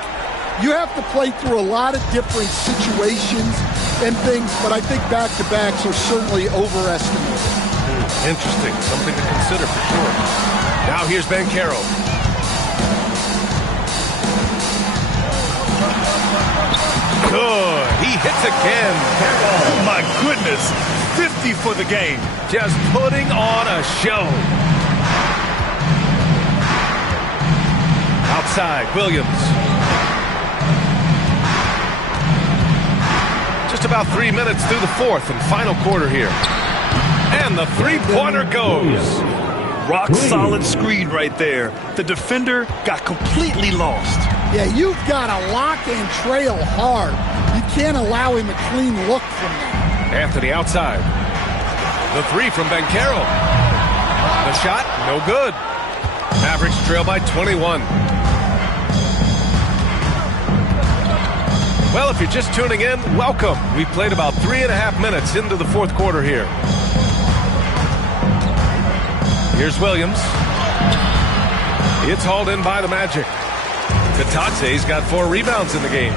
you have to play through a lot of different situations and things, but I think back-to-backs are certainly overestimated. Interesting. Something to consider for sure. Now here's Bancaro. Good. He hits again. Oh, my goodness. 50 for the game. Just putting on a show. Outside, Williams. Just about 3 minutes through the fourth and final quarter here. And the three-pointer goes. Rock-solid screen right there. The defender got completely lost. Yeah, you've got to lock and trail hard. You can't allow him a clean look from that. Anthony outside. The 3 from Bancaro. The shot, no good. Mavericks Mavericks trail by 21. Well, if you're just tuning in, welcome. We played about 3.5 minutes into the fourth quarter here. Here's Williams. It's hauled in by the Magic. Katate's got 4 rebounds in the game.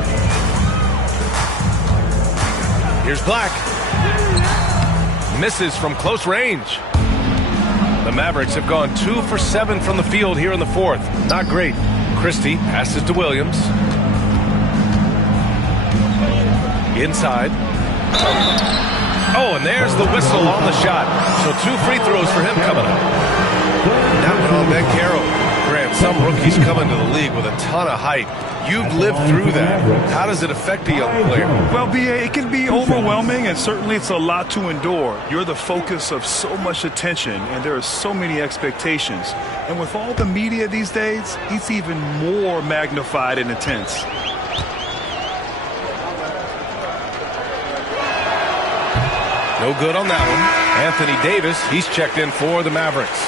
Here's Black. Misses from close range. The Mavericks have gone 2 for 7 from the field here in the fourth. Not great. Christie passes to Williams. Inside. Oh, and there's the whistle on the shot. So 2 free throws for him coming up. That one on Bencaro. Grant, some rookies come into the league with a ton of height. You've lived through that. How does it affect a young player? Well, B.A., it can be overwhelming, and certainly it's a lot to endure. You're the focus of so much attention, and there are so many expectations. And with all the media these days, it's even more magnified and intense. No good on that one. Anthony Davis, he's checked in for the Mavericks.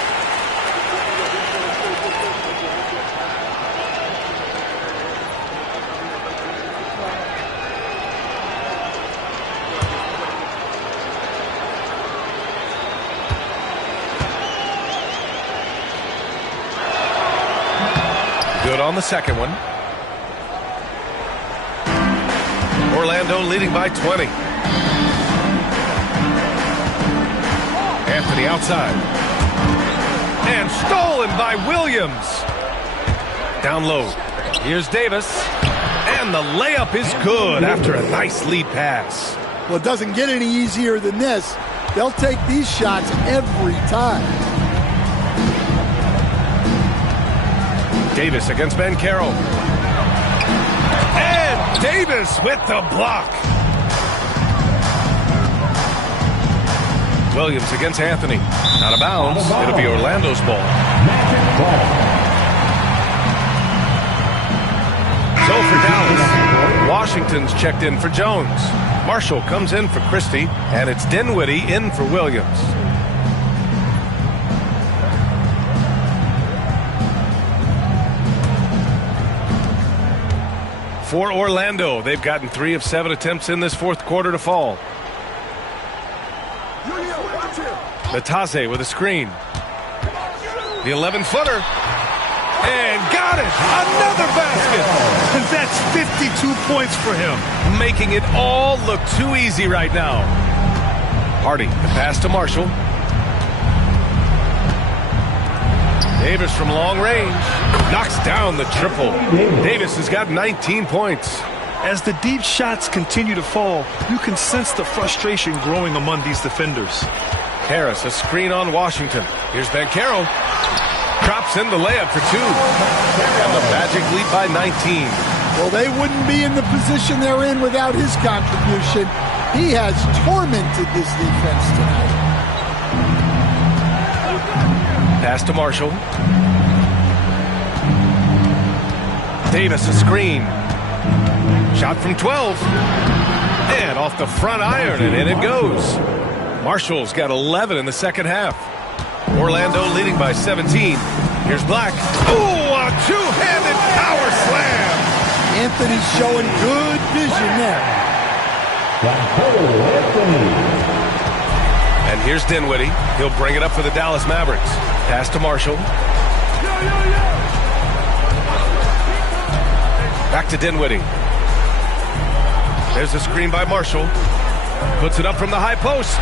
Good on the second one. Orlando leading by 20. Anthony outside. And stolen by Williams. Down low. Here's Davis. And the layup is good after a nice lead pass. Well, it doesn't get any easier than this. They'll take these shots every time. Davis against Bencaro. And Davis with the block. Williams against Anthony. Out of bounds. It'll be Orlando's ball. So for Dallas, Washington's checked in for Jones. Marshall comes in for Christie, and it's Dinwiddie in for Williams. For Orlando, they've gotten 3 of 7 attempts in this fourth quarter to fall. Matase with a screen. The 11-footer. And got it! Another basket! And that's 52 points for him. Making it all look too easy right now. Hardy, the pass to Marshall. Davis from long range knocks down the triple. Davis has got 19 points. As the deep shots continue to fall, you can sense the frustration growing among these defenders. Harris, a screen on Washington. Here's Bencaro. Drops in the layup for 2. And the Magic lead by 19. Well, they wouldn't be in the position they're in without his contribution. He has tormented this defense tonight. Pass to Marshall. Davis, a screen. Shot from 12. And off the front iron, and in it goes. Marshall's got 11 in the second half. Orlando leading by 17. Here's Black. Ooh, a two-handed power slam. Anthony's showing good vision there. And here's Dinwiddie. He'll bring it up for the Dallas Mavericks. Pass to Marshall. Back to Dinwiddie. There's a screen by Marshall. Puts it up from the high post.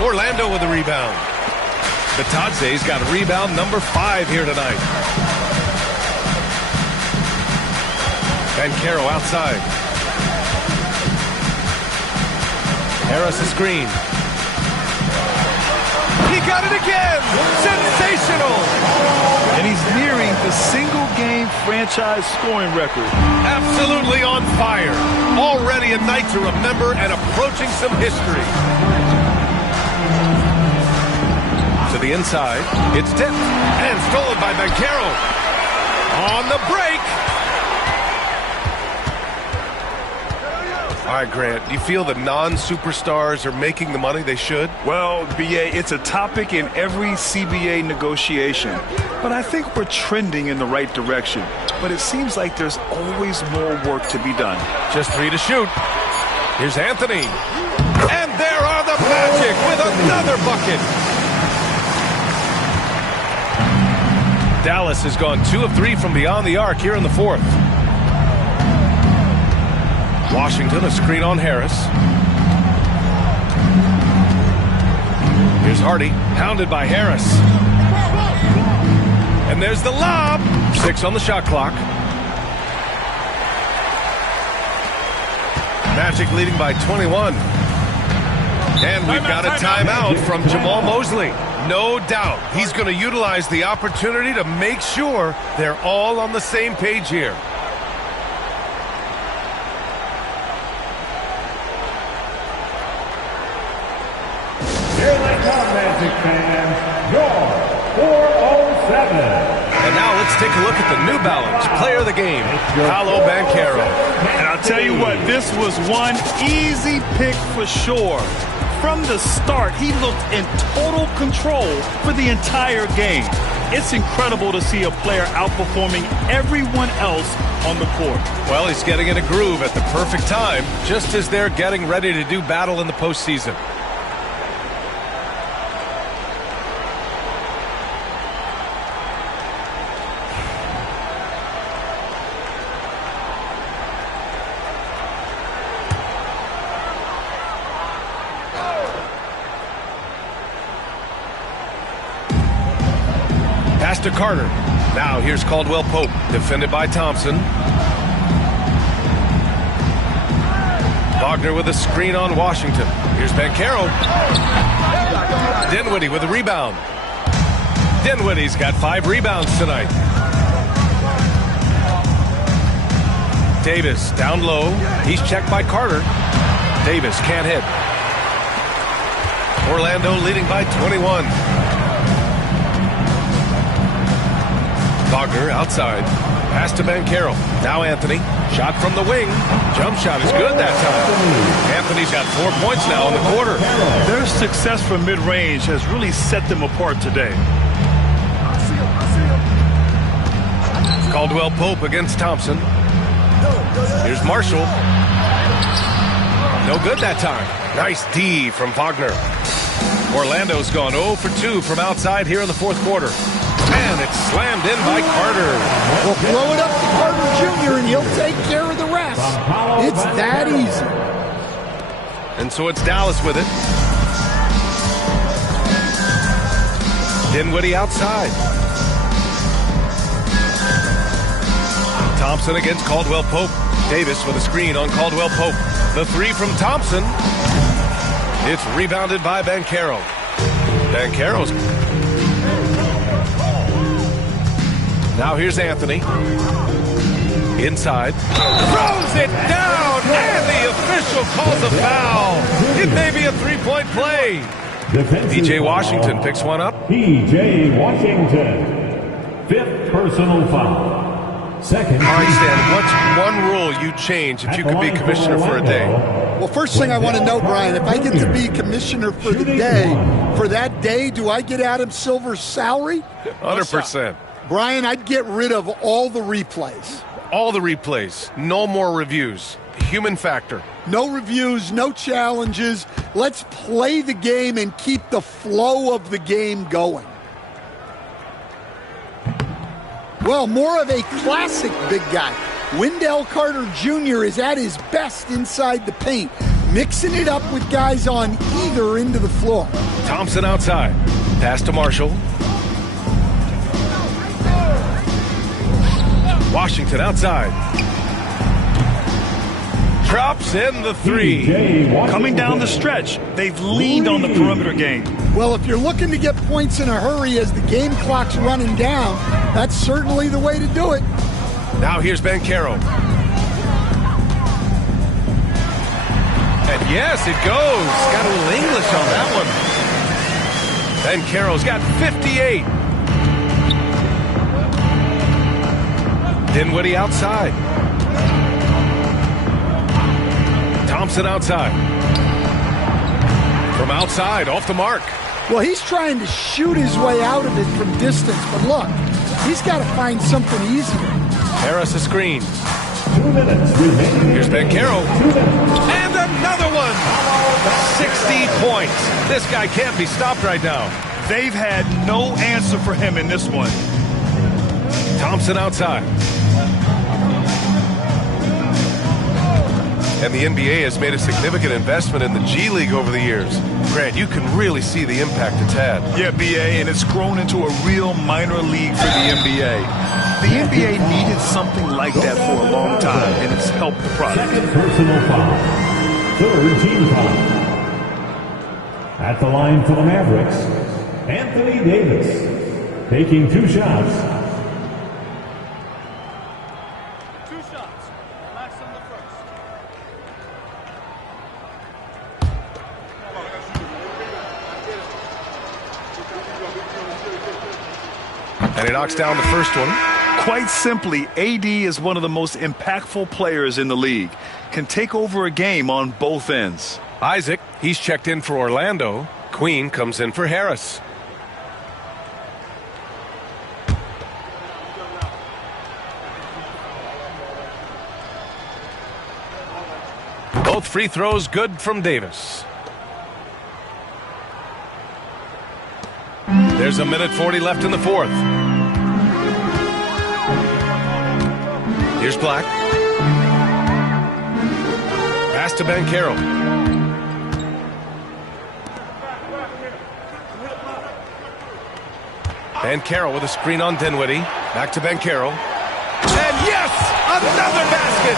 Orlando with the rebound. Katate's got rebound number 5 here tonight. Bencaro outside. Harris a screen. He got it again! Sensational! And he's nearing the single-game franchise scoring record. Absolutely on fire. Already a night to remember and approaching some history. To the inside. It's tipped and stolen by Bencaro. On the break. All right, Grant, do you feel the non-superstars are making the money they should? Well, BA, it's a topic in every CBA negotiation. But I think we're trending in the right direction. But it seems like there's always more work to be done. Just 3 to shoot. Here's Anthony. And there are the Magic with another bucket. Dallas has gone 2 of 3 from beyond the arc here in the fourth. Washington, a screen on Harris. Here's Hardy, hounded by Harris. And there's the lob. 6 on the shot clock. Magic leading by 21. And we've got a timeout from Jamal Mosley. No doubt he's going to utilize the opportunity to make sure they're all on the same page here. Here they come, Magic fans. Your 407. And now let's take a look at the New Balance player of the game, Paolo Banchero. And I'll tell you what, this was one easy pick for sure. From the start, he looked in total control for the entire game. It's incredible to see a player outperforming everyone else on the court. Well, he's getting in a groove at the perfect time, just as they're getting ready to do battle in the postseason. To Carter. Now here's Caldwell Pope, defended by Thompson. Wagner with a screen on Washington. Here's Banchero. Dinwiddie with a rebound. Dinwiddie's got 5 rebounds tonight. Davis down low. He's checked by Carter. Davis can't hit. Orlando leading by 21. Wagner outside. Pass to Banchero. Now Anthony. Shot from the wing. Jump shot is good that time. Anthony's got 4 points now in the quarter. Their success from mid-range has really set them apart today. Caldwell Pope against Thompson. Here's Marshall. No good that time. Nice D from Wagner. Orlando's gone 0 for 2 from outside here in the fourth quarter. And it's slammed in by Carter. Well, throw it up to Carter Jr. and he'll take care of the rest. It's that easy. And so it's Dallas with it. Dinwiddie outside. Thompson against Caldwell Pope. Davis with a screen on Caldwell Pope. The 3 from Thompson. It's rebounded by Banchero. Banchero's. Now here's Anthony. Inside. Throws it down, and the official calls a foul. It may be a 3-point play. P.J. Washington picks one up. P.J. Washington. 5th personal foul. Second. All right, Stan, what's one rule you'd change if you could be commissioner for a day? Well, first thing I want to know, Brian, if I get to be commissioner for the day, for that day, do I get Adam Silver's salary? 100%. Brian, I'd get rid of all the replays. All the replays. No more reviews. Human factor. No reviews, no challenges. Let's play the game and keep the flow of the game going. Well, more of a classic big guy. Wendell Carter Jr. is at his best inside the paint, mixing it up with guys on either end of the floor. Thompson outside. Pass to Marshall. Washington outside. Drops in the 3. Coming down the stretch, they've leaned on the perimeter game. Well, if you're looking to get points in a hurry as the game clock's running down, that's certainly the way to do it. Now here's Banchero. And yes, it goes. Got a little English on that one. Banchero's got 58. Dinwiddie outside. Thompson outside. From outside, off the mark. Well, he's trying to shoot his way out of it from distance, but look, he's got to find something easier. Harris a screen. 2 minutes remaining. Here's Banchero. And another one! 60 points. This guy can't be stopped right now. They've had no answer for him in this one. Thompson outside. And the NBA has made a significant investment in the G League over the years. Grant, you can really see the impact it's had. Yeah, BA, and it's grown into a real minor league for the NBA. The NBA needed something like that for a long time, and it's helped the product. Second personal foul. Third team foul. At the line for the Mavericks, Anthony Davis, taking 2 shots. 2 shots. Max on the first. And he knocks down the first one. Quite simply, AD is one of the most impactful players in the league. Can take over a game on both ends. Isaac, he's checked in for Orlando. Queen comes in for Harris. Both free throws good from Davis. There's a minute 40 left in the fourth. Here's Black. Pass to Banchero. Banchero with a screen on Dinwiddie. Back to Banchero. And yes! Another basket!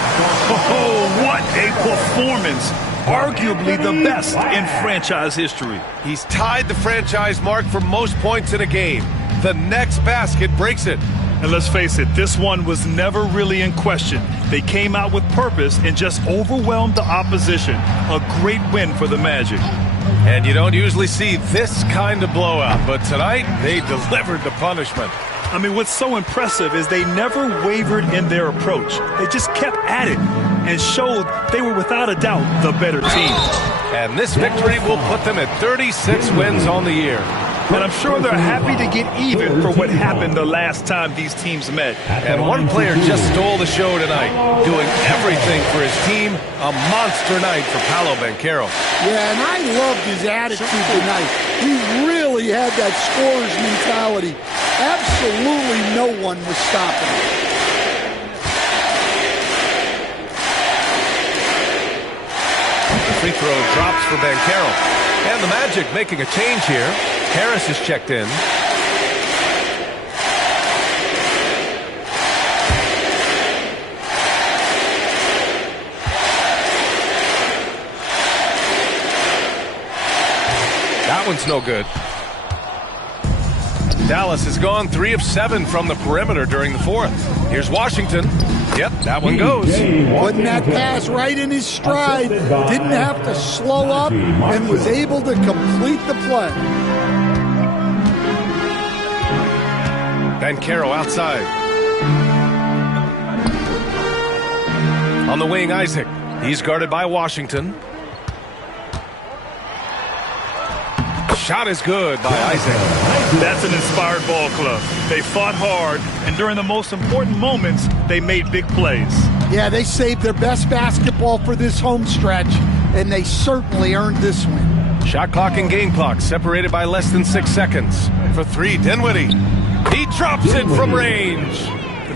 Oh, what a performance! Arguably the best in franchise history. He's tied the franchise mark for most points in a game. The next basket breaks it. And let's face it, this one was never really in question. They came out with purpose and just overwhelmed the opposition. A great win for the Magic. And you don't usually see this kind of blowout, but tonight they delivered the punishment. I mean, what's so impressive is they never wavered in their approach. They just kept at it and showed they were without a doubt the better team. And this victory will put them at 36 wins on the year. And I'm sure they're happy to get even for what happened the last time these teams met. And one player just stole the show tonight, doing everything for his team. A monster night for Paolo Banchero. Yeah, and I loved his attitude tonight. He really had that scorer's mentality. Absolutely no one was stopping him. The free throw drops for Banchero. And the Magic making a change here. Harris is checked in. That one's no good. Dallas has gone 3 of 7 from the perimeter during the fourth. Here's Washington. Yep, that one goes. Putting that pass right in his stride. Didn't have to slow up and was able to complete the play. Banchero outside. On the wing, Isaac. He's guarded by Washington. Shot is good by Isaac. That's an inspired ball club. They fought hard, and during the most important moments, they made big plays. Yeah, they saved their best basketball for this home stretch, and they certainly earned this win. Shot clock and game clock separated by less than 6 seconds. For 3, Dinwiddie. He drops it from range.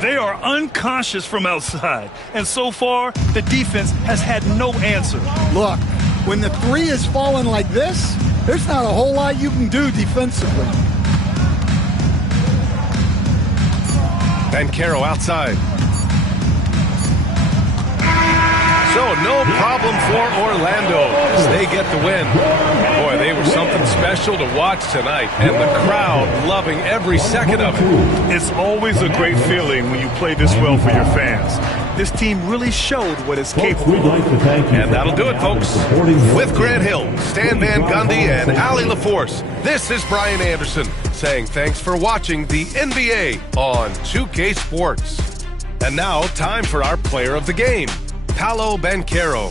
They are unconscious from outside, and so far, the defense has had no answer. Look, when the 3 is falling like this, there's not a whole lot you can do defensively. Banchero outside. So no problem for Orlando as they get the win. Boy, they were something special to watch tonight, and the crowd loving every second of it. It's always a great feeling when you play this well for your fans. This team really showed what it's capable of. And that'll do it, folks. With Grant Hill, Stan Van Gundy, and Allie LaForce, this is Brian Anderson saying thanks for watching the NBA on 2K Sports. And now, time for our player of the game, Paolo Banchero.